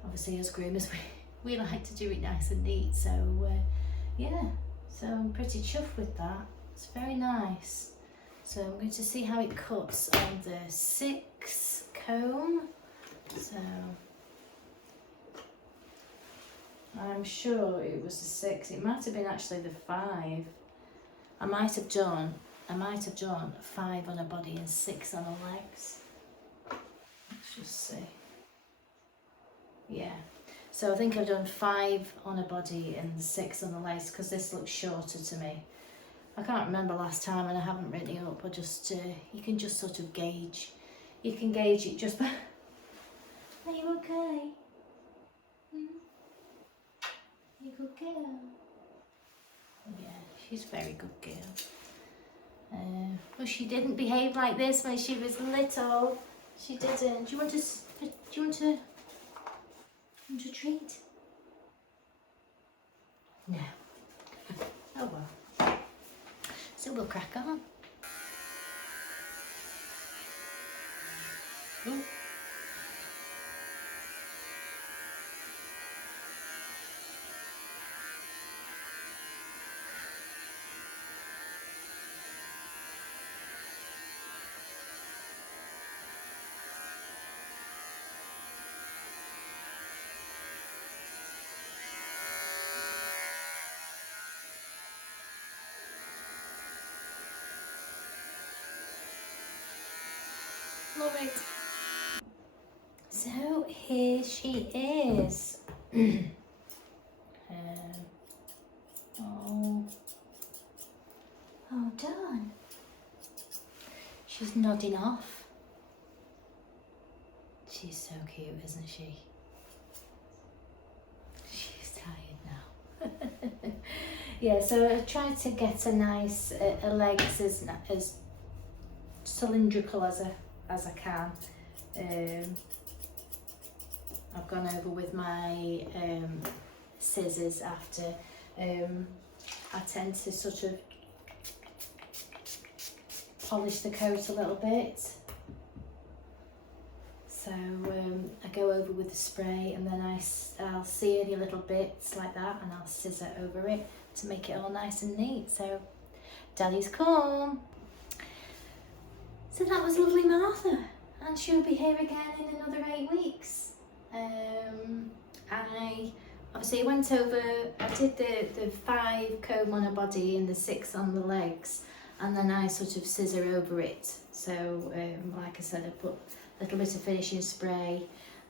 obviously as groomers, we like to do it nice and neat. So yeah, so I'm pretty chuffed with that. It's very nice. So I'm going to see how it cuts on the 6 comb. So I'm sure it was the 6. It might have been actually the 5. I might have done 5 on her body and 6 on her legs. Let's just see. Yeah. So I think I've done 5 on her body and 6 on the legs, because this looks shorter to me. I can't remember last time, and I haven't written it up. I just, you can just sort of gauge. You can gauge it just by... Are you okay? You good girl? Yeah, she's a very good girl. Well, she didn't behave like this when she was little. She didn't. Do you want a treat? No. Oh well. So we'll crack on. Ooh. Love it. So here she is. Oh, done. She's nodding off. She's so cute, isn't she? She's tired now. Yeah, so I tried to get a nice, her legs as cylindrical as I can. I've gone over with my scissors after. I tend to sort of polish the coat a little bit. So I go over with the spray, and then I'll see any little bits like that, and I'll scissor over it to make it all nice and neat. So Daddy's come. So that was lovely Martha, and she'll be here again in another 8 weeks. I obviously went over, I did the 5 comb on her body and the 6 on the legs, and then I sort of scissor over it. So like I said, I put a little bit of finishing spray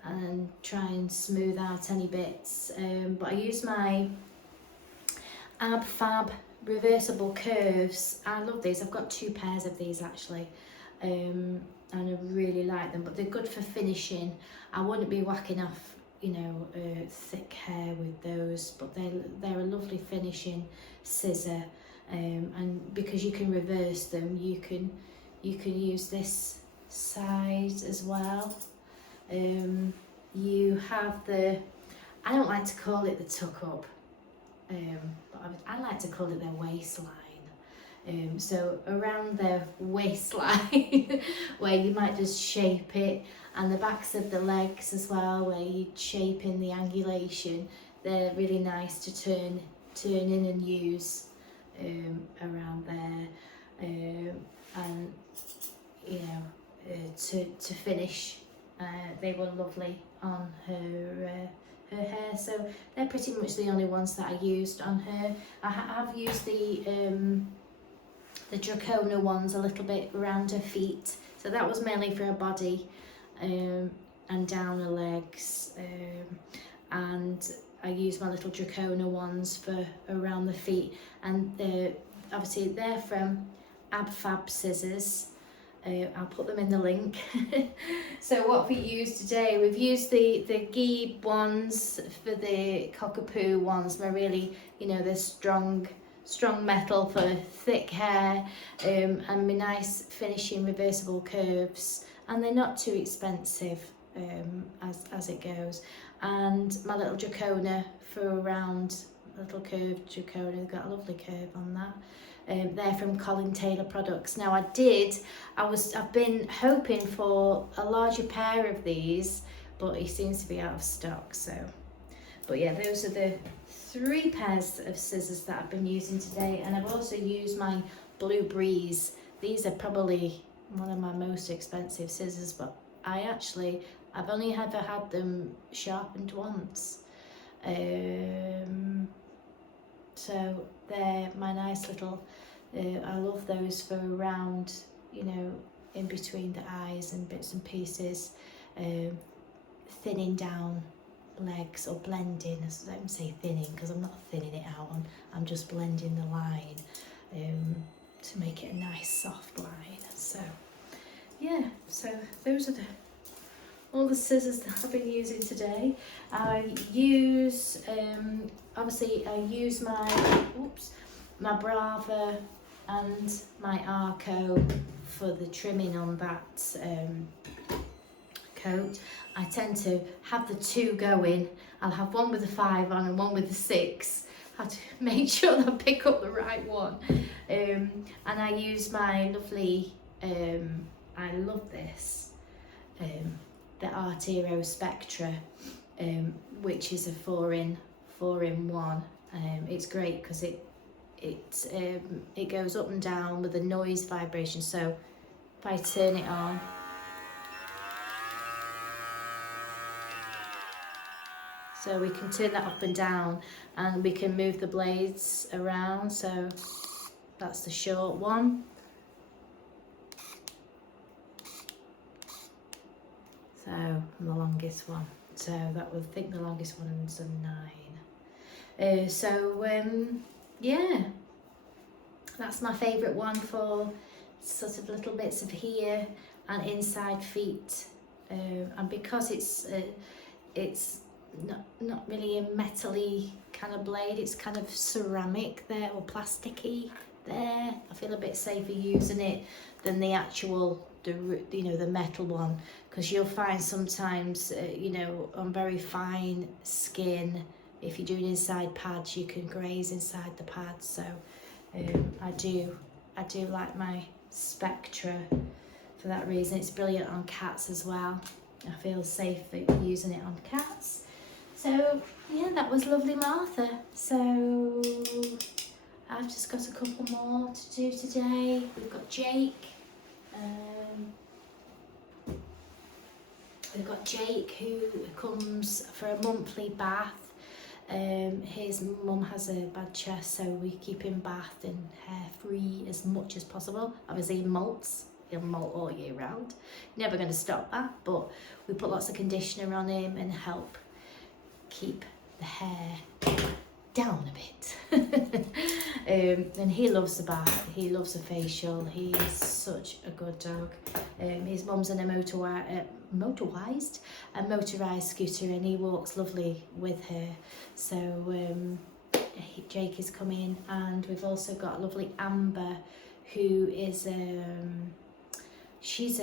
and try and smooth out any bits. But I use my Ab Fab reversible curves. I love these. I've got 2 pairs of these actually, and I really like them, but they're good for finishing. I wouldn't be whacking off, you know, thick hair with those, but they're a lovely finishing scissor, and because you can reverse them, you can use this side as well. You have the, I don't like to call it the tuck up, but I like to call it their waistline. So around their waistline where you might just shape it, and the backs of the legs as well where you shape in the angulation, they're really nice to turn in and use around there, and you know, to finish. They were lovely on her hair, so they're pretty much the only ones that I used on her. I have used the Dracona ones a little bit around her feet, so that was mainly for her body, and down her legs, and I used my little Dracona ones for around the feet, and obviously they're from Ab Fab scissors. I'll put them in the link. So what we used today, we've used the Geeb ones for the Cockapoo ones. They're really, you know, they're strong metal for thick hair, and my nice finishing reversible curves, and they're not too expensive as it goes. And my little Dracona for around, little curved Dracona, they've got a lovely curve on that. They're from Colin Taylor Products. Now I've been hoping for a larger pair of these, but he seems to be out of stock. So, but yeah, those are the 3 pairs of scissors that I've been using today, and I've also used my Blue Breeze. These are probably one of my most expensive scissors, but I've only ever had them sharpened once. So they're my nice little, I love those for around, you know, in between the eyes and bits and pieces, thinning down legs, or blending, as I don't say thinning because I'm not thinning it out, I'm just blending the line to make it a nice soft line. So yeah, so those are all the scissors that I've been using today. I use, obviously I use my Brava and my Arco for the trimming on that coat. I tend to have the 2 going. I'll have one with the 5 on and one with the 6. I have to make sure that I pick up the right one. And I use my lovely, I love this, the Artero Spectra, which is a 4-in-1. It's great because it goes up and down with a noise vibration. So if I turn it on, so we can turn that up and down, and we can move the blades around. So that's the short one. So the longest one. So that would, I think the longest one is a 9. Yeah, that's my favourite one for sort of little bits of here and inside feet. And because it's not really a metally kind of blade, it's kind of ceramic there, or plasticky there. I feel a bit safer using it than the actual, you know, the metal one, because you'll find sometimes, you know, on very fine skin, if you're doing inside pads, you can graze inside the pads. So I do like my Spectra for that reason. It's brilliant on cats as well. I feel safe using it on cats. So yeah, that was lovely, Martha. So I've just got a couple more to do today. We've got Jake. We've got Jake, who comes for a monthly bath. His mum has a bad chest, so we keep him bathed and hair free as much as possible. Obviously he molts, he'll molt all year round. Never going to stop that, but we put lots of conditioner on him and help keep the hair down a bit. And he loves the bath, he loves the facial, he is such a good dog. His mum's in a motorised scooter, and he walks lovely with her. So Jake is coming, and we've also got lovely Amber, who is she's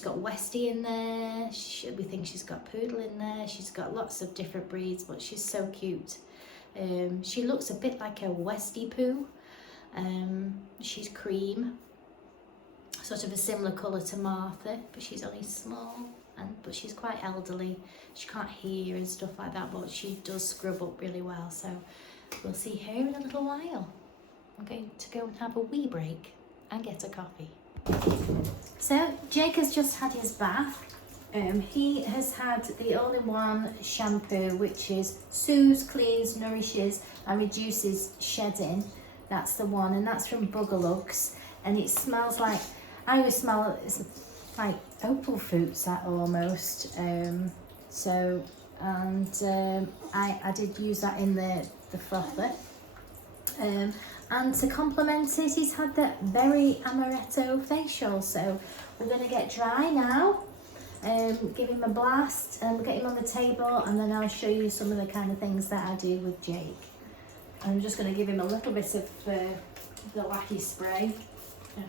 got Westie in there. We think she's got Poodle in there. She's got lots of different breeds, but she's so cute. She looks a bit like a Westie poo. She's cream, sort of a similar colour to Martha, but she's only small, but she's quite elderly. She can't hear and stuff like that, but she does scrub up really well. So we'll see her in a little while. I'm going to go and have a wee break and get a coffee. So Jake has just had his bath. He has had the all-in-one shampoo, which is soothes, cleans, nourishes and reduces shedding. That's the one, and that's from Buggalugs, and it smells like, I always smell it's like opal fruits, that almost. I did use that in the frother. And to complement it, he's had the berry amaretto facial. So we're going to get dry now, give him a blast, and we'll get him on the table, and then I'll show you some of the kind of things that I do with Jake. I'm just going to give him a little bit of the Lackey spray. I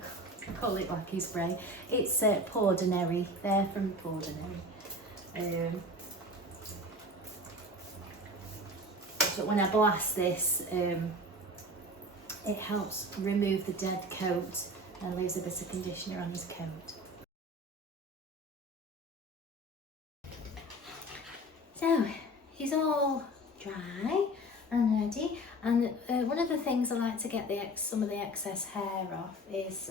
call it Lackey spray. It's Pordinary. They're from Pordinary. But when I blast this, it helps remove the dead coat and leaves a bit of conditioner on his coat. So he's all dry and ready, and one of the things I like to get some of the excess hair off is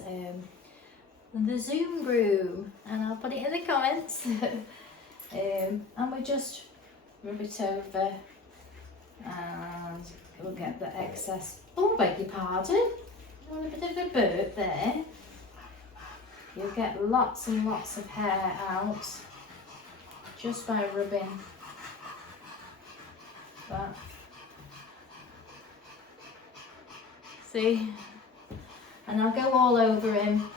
the Zoom broom, and I'll put it in the comments. And we just rub it over, and we'll get the excess. Oh, beg your pardon, a little bit of a burp there. You'll get lots and lots of hair out just by rubbing that. See? And I'll go all over him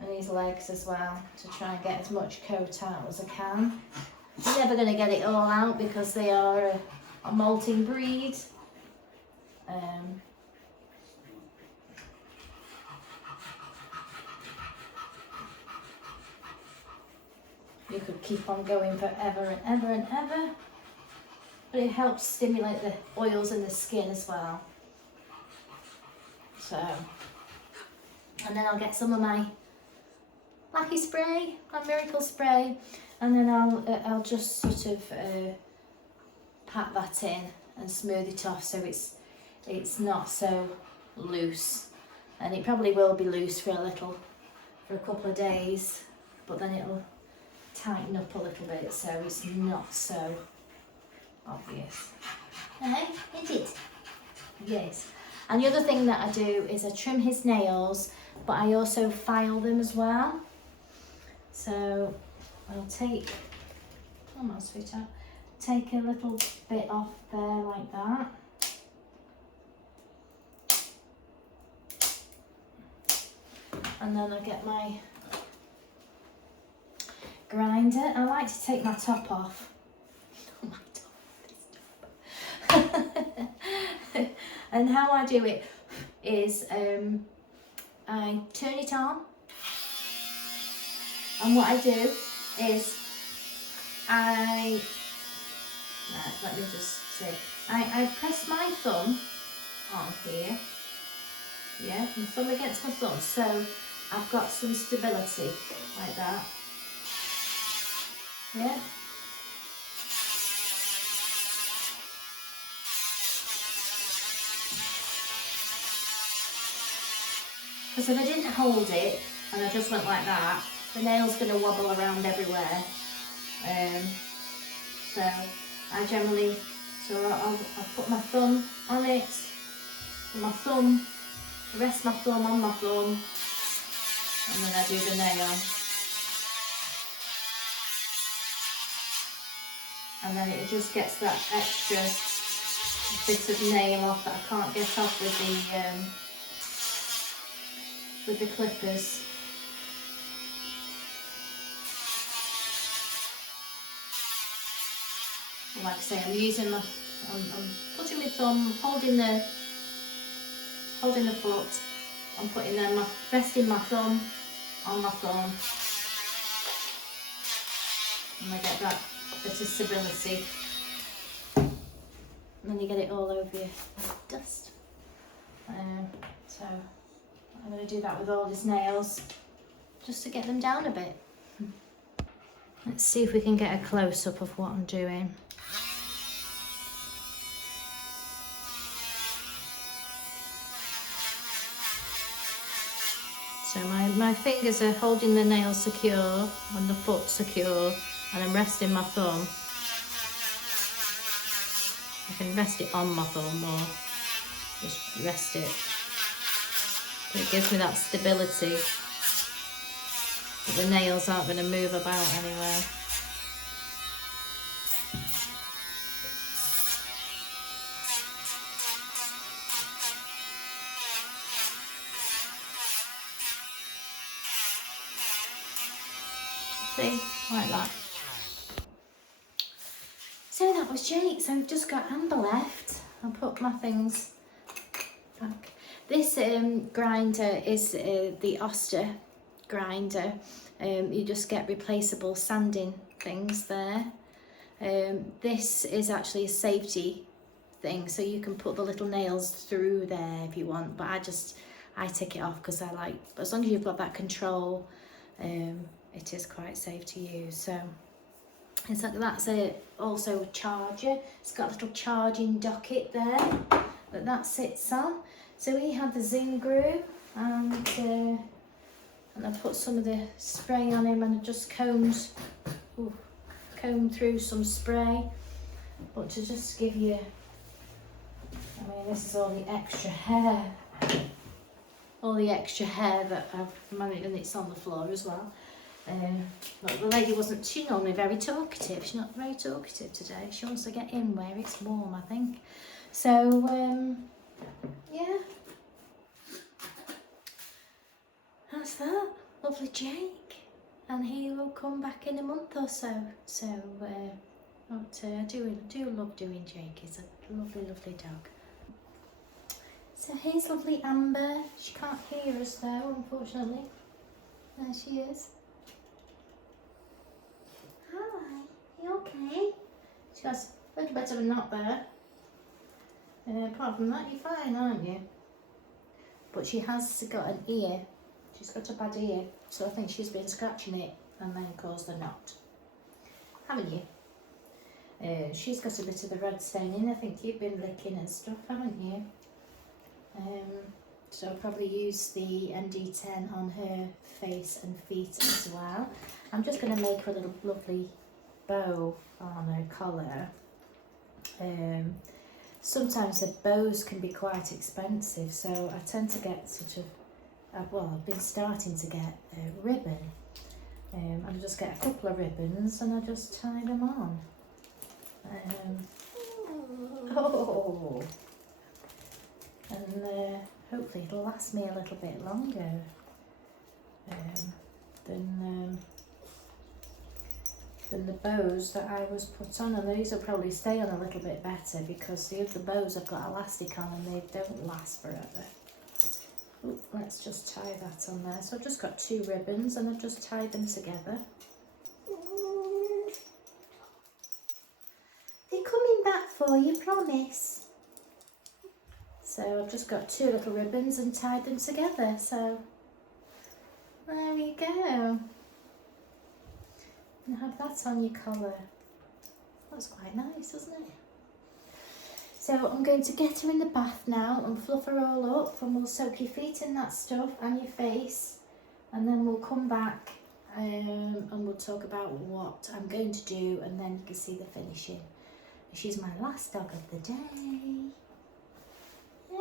and his legs as well to try and get as much coat out as I can. You're never going to get it all out because they are a molting breed. You could keep on going forever and ever and ever, but it helps stimulate the oils in the skin as well. So, and then I'll get some of my Lackey spray, my Miracle spray, and then I'll just sort of pat that in and smooth it off so it's not so loose. And it probably will be loose for a couple of days, but then it'll tighten up a little bit so it's not so obvious. Hey, isn't it? Yes. And the other thing that I do is I trim his nails, but I also file them as well. So I'll take, come on sweetheart, take a little bit off there like that. And then I get my grinder. I like to take my top off. Oh, my top. And how I do it is I turn it on, and what I do is let me just see, I press my thumb on here, yeah, my thumb against my thumb, so I've got some stability like that, yeah. Because if I didn't hold it and I just went like that, the nail's going to wobble around everywhere. So So I generally, I'll put my thumb on it, put my thumb, rest my thumb on my thumb, and then I do the nail. And then it just gets that extra bit of nail off that I can't get off with the clippers. Like I say, I'm putting my thumb, holding the foot, I'm resting my thumb on my thumb, and I get that bit of stability. And then you get it all over you like dust. So I'm going to do that with all these nails, just to get them down a bit. Let's see if we can get a close-up of what I'm doing. So my fingers are holding the nail secure and the foot secure, and I'm resting my thumb. I can rest it on my thumb or just rest it. But it gives me that stability that the nails aren't going to move about anywhere. See, like that. So that was Jake. So I've just got Amber left. I'll put my things back. This grinder is the Oster grinder. You just get replaceable sanding things there. This is actually a safety thing, so you can put the little nails through there if you want, but I take it off because I like, as long as you've got that control, it is quite safe to use. So it's like, that's also a charger. It's got a little charging docket there that sits on. So we had the Zoom Groom, and I put some of the spray on him, and I just combed through some spray. But to just give you, I mean, this is all the extra hair. All the extra hair that I've managed, and it's on the floor as well. But the lady she's normally very talkative. She's not very talkative today. She wants to get in where it's warm, I think. So, yeah. That's that. Lovely Jake. And he will come back in a month or so. So, I do love doing Jake. He's a lovely, lovely dog. So here's lovely Amber. She can't hear us though, unfortunately. There she is. Hi, you okay? She has a little bit of a knot there. Apart from that, you're fine, aren't you? But she has got an ear. She's got a bad ear, so I think she's been scratching it and then caused the knot. Haven't you? She's got a bit of the red staining. I think you've been licking and stuff, haven't you? So I'll probably use the ND10 on her face and feet as well. I'm just going to make her a little lovely bow on her collar. Sometimes the bows can be quite expensive, so I tend to get sort of, well, I've been starting to get a ribbon. I just get a couple of ribbons and I just tie them on. And hopefully it'll last me a little bit longer than the bows that I was put on, and these will probably stay on a little bit better because the other bows I've got elastic on and they don't last forever. Ooh, let's just tie that on there. So I've just got 2 ribbons and I've just tied them together. They're coming back for you, promise. So I've just got 2 little ribbons and tied them together. So there we go. And have that on your collar. That's quite nice, isn't it? So I'm going to get her in the bath now and fluff her all up, and we'll soak your feet in that stuff and your face, and then we'll come back and we'll talk about what I'm going to do, and then you can see the finishing. She's my last dog of the day. Yay!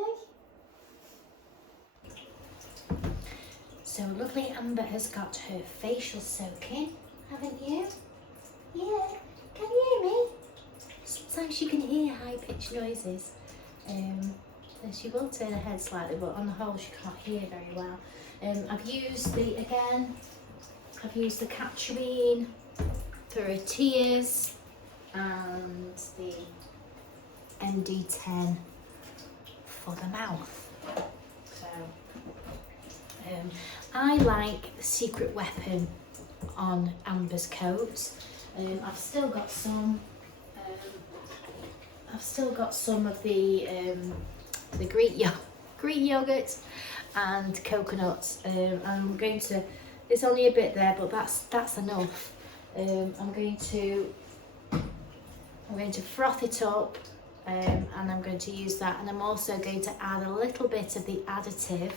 So lovely Amber has got her facial soaking, haven't you? Yeah, can you hear me? Sometimes you can hear high-pitched noises. And she will turn her head slightly, but on the whole she can't hear very well. I've used the Catcherine for her tears and the MD10 for the mouth. So I like Secret Weapon on Amber's coat. I've still got some of the Greek yogurt and coconuts. I'm going to. It's only a bit there, but that's enough. I'm going to froth it up, and I'm going to use that. And I'm also going to add a little bit of the additive.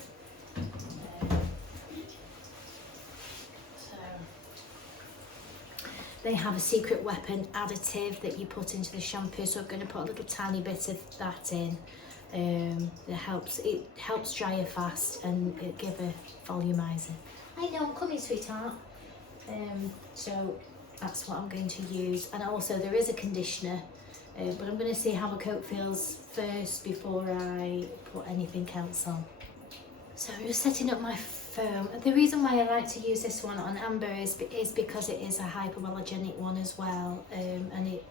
They have a Secret Weapon additive that you put into the shampoo, so I'm going to put a little tiny bit of that in. It helps dry her fast and it give a volumizer. I know, I'm coming, sweetheart. So that's what I'm going to use. And also there is a conditioner, but I'm going to see how the coat feels first before I put anything else on. So I'm just setting up my foam. The reason why I like to use this one on Amber is because it is a hypoallergenic one as well, and it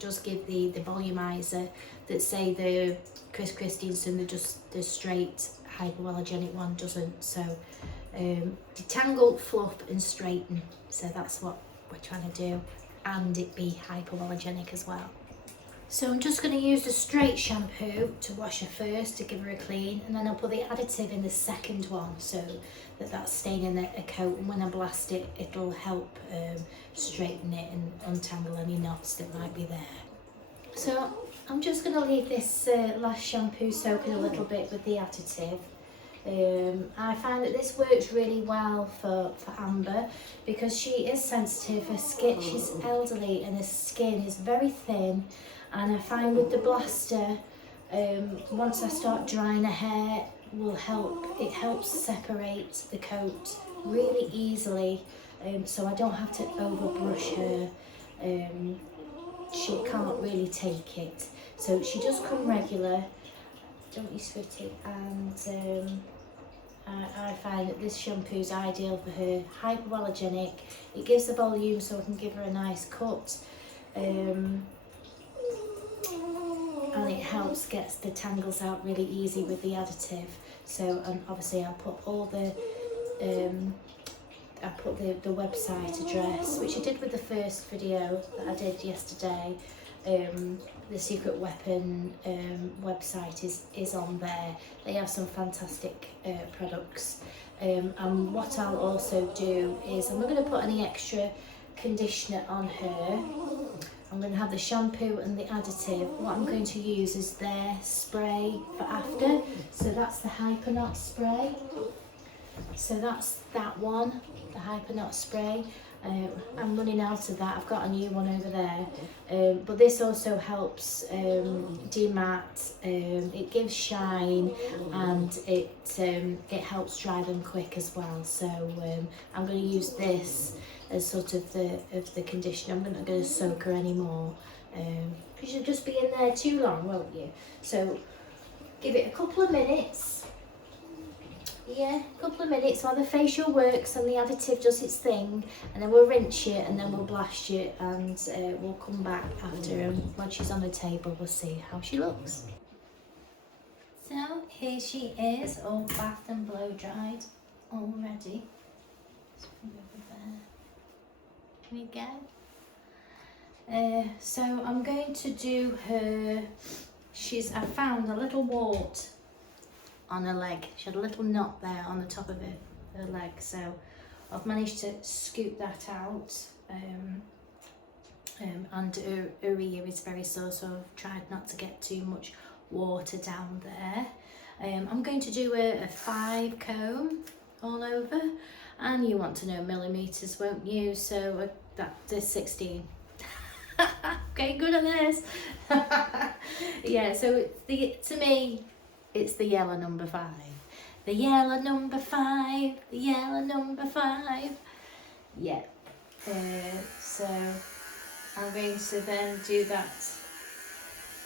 does give the volumizer that say the Chris Christensen, the straight hypoallergenic one doesn't. So detangle, fluff and straighten. So that's what we're trying to do, and it be hypoallergenic as well. So I'm just going to use the straight shampoo to wash her first to give her a clean, and then I'll put the additive in the second one so that's staying in a coat, and when I blast it it'll help straighten it and untangle any knots that might be there. So I'm just going to leave this last shampoo soaking a little bit with the additive. I find that this works really well for Amber because she is sensitive. Her skin, she's elderly and her skin is very thin, and I find with the blaster, once I start drying her hair, it helps separate the coat really easily, so I don't have to overbrush her. She can't really take it, so she does come regular, don't you, sweetie? And I find that this shampoo is ideal for her. Hypoallergenic, it gives the volume so I can give her a nice cut, and it helps get the tangles out really easy with the additive. So obviously I put all the the website address, which I did with the first video that I did yesterday. The Secret Weapon website is on there. They have some fantastic products, and what I'll also do is I'm not going to put any extra conditioner on her. I'm going to have the shampoo and the additive. What I'm going to use is their spray for after, so that's the Hypernot spray. So that's that one, the Hypernot spray. I'm running out of that. I've got a new one over there, but this also helps dematte. It gives shine, and it helps dry them quick as well. So I'm going to use this as sort of the conditioner. I'm not going to soak her anymore because you'll just be in there too long, won't you? So give it a couple of minutes. Yeah, a couple of minutes while the facial works and the additive does its thing, and then we'll rinse you and then we'll blast you, and we'll come back after, and when she's on the table we'll see how she looks. So here she is, all bath and blow dried, all ready. Just put it over there. Here we go. So I'm going to do her, I found a little wart on her leg. She had a little knot there on the top of her leg, so I've managed to scoop that out, and her ear is very sore, so I've tried not to get too much water down there. I'm going to do a 5 comb all over, And you want to know millimetres, won't you? So that's 16. Okay, good at this. Yeah, so to me, it's the yellow number 5. The yellow number 5. The yellow number 5. Yeah. So I'm going to then do that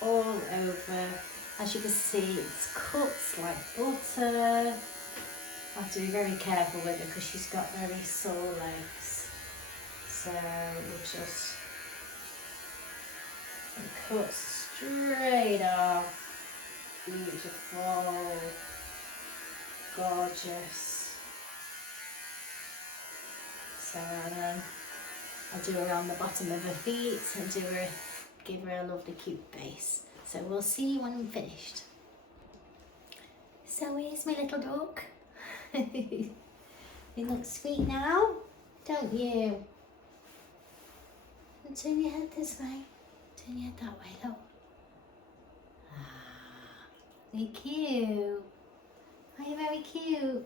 all over. As you can see, it's cuts like butter. I have to be very careful with her because she's got very sore legs. So we'll just cut straight off. Beautiful. Gorgeous. So then I'll do her on the bottom of her feet and give her a lovely cute base. So we'll see when I'm finished. So here's my little dog. You look sweet now, don't you? And turn your head this way. Turn your head that way, look. Ah, you're cute. Are you very cute?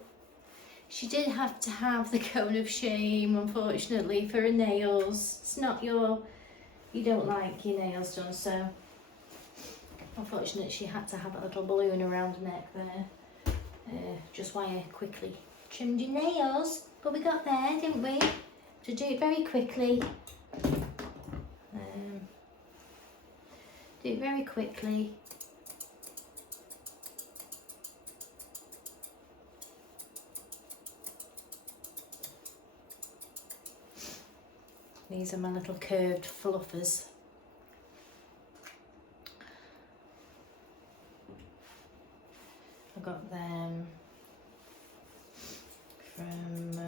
She did have to have the cone of shame, unfortunately, for her nails. It's not you don't like your nails done, so unfortunately she had to have a little balloon around her neck there. Just while I quickly trimmed your nails, but we got there, didn't we? To do it very quickly. Do it very quickly. These are my little curved fluffers. I got them from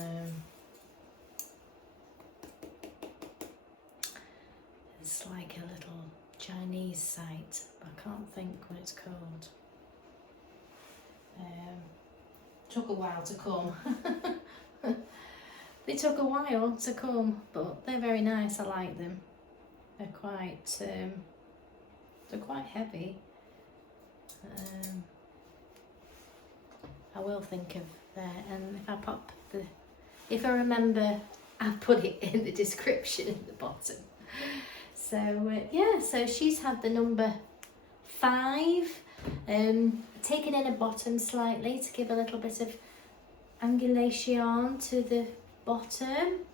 it's like a little Chinese site, but I can't think what it's called. Took a while to come. They took a while to come, but they're very nice. I like them. They're quite heavy. I will think of that, and if I remember, I'll put it in the description at the bottom. So yeah, so she's had the number 5, taken in a bottom slightly to give a little bit of angulation to the bottom.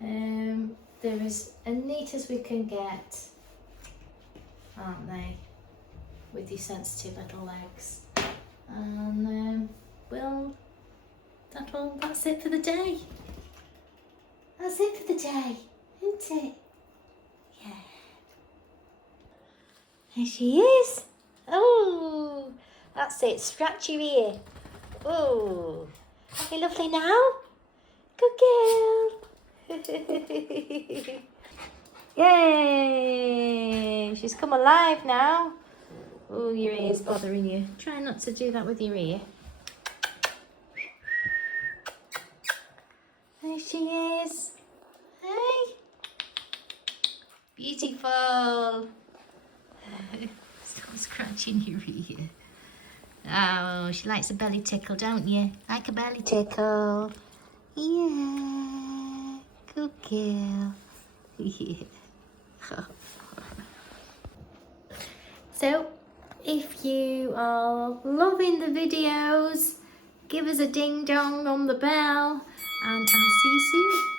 They're as neat as we can get, aren't they, with your sensitive little legs. And that's it for the day. That's it for the day, isn't it? Yeah. There she is. Oh, that's it. Scratch your ear. Oh, are you lovely now? Good girl. Yay! She's come alive now. Oh, your ear's bothering you. Try not to do that with your ear. There she is. Hey. Beautiful. Stop scratching your ear. Oh, she likes a belly tickle, don't you? Like a belly tickle. Yeah. Good girl. Yeah. So, if you are loving the videos, give us a ding dong on the bell, and I'll see you soon.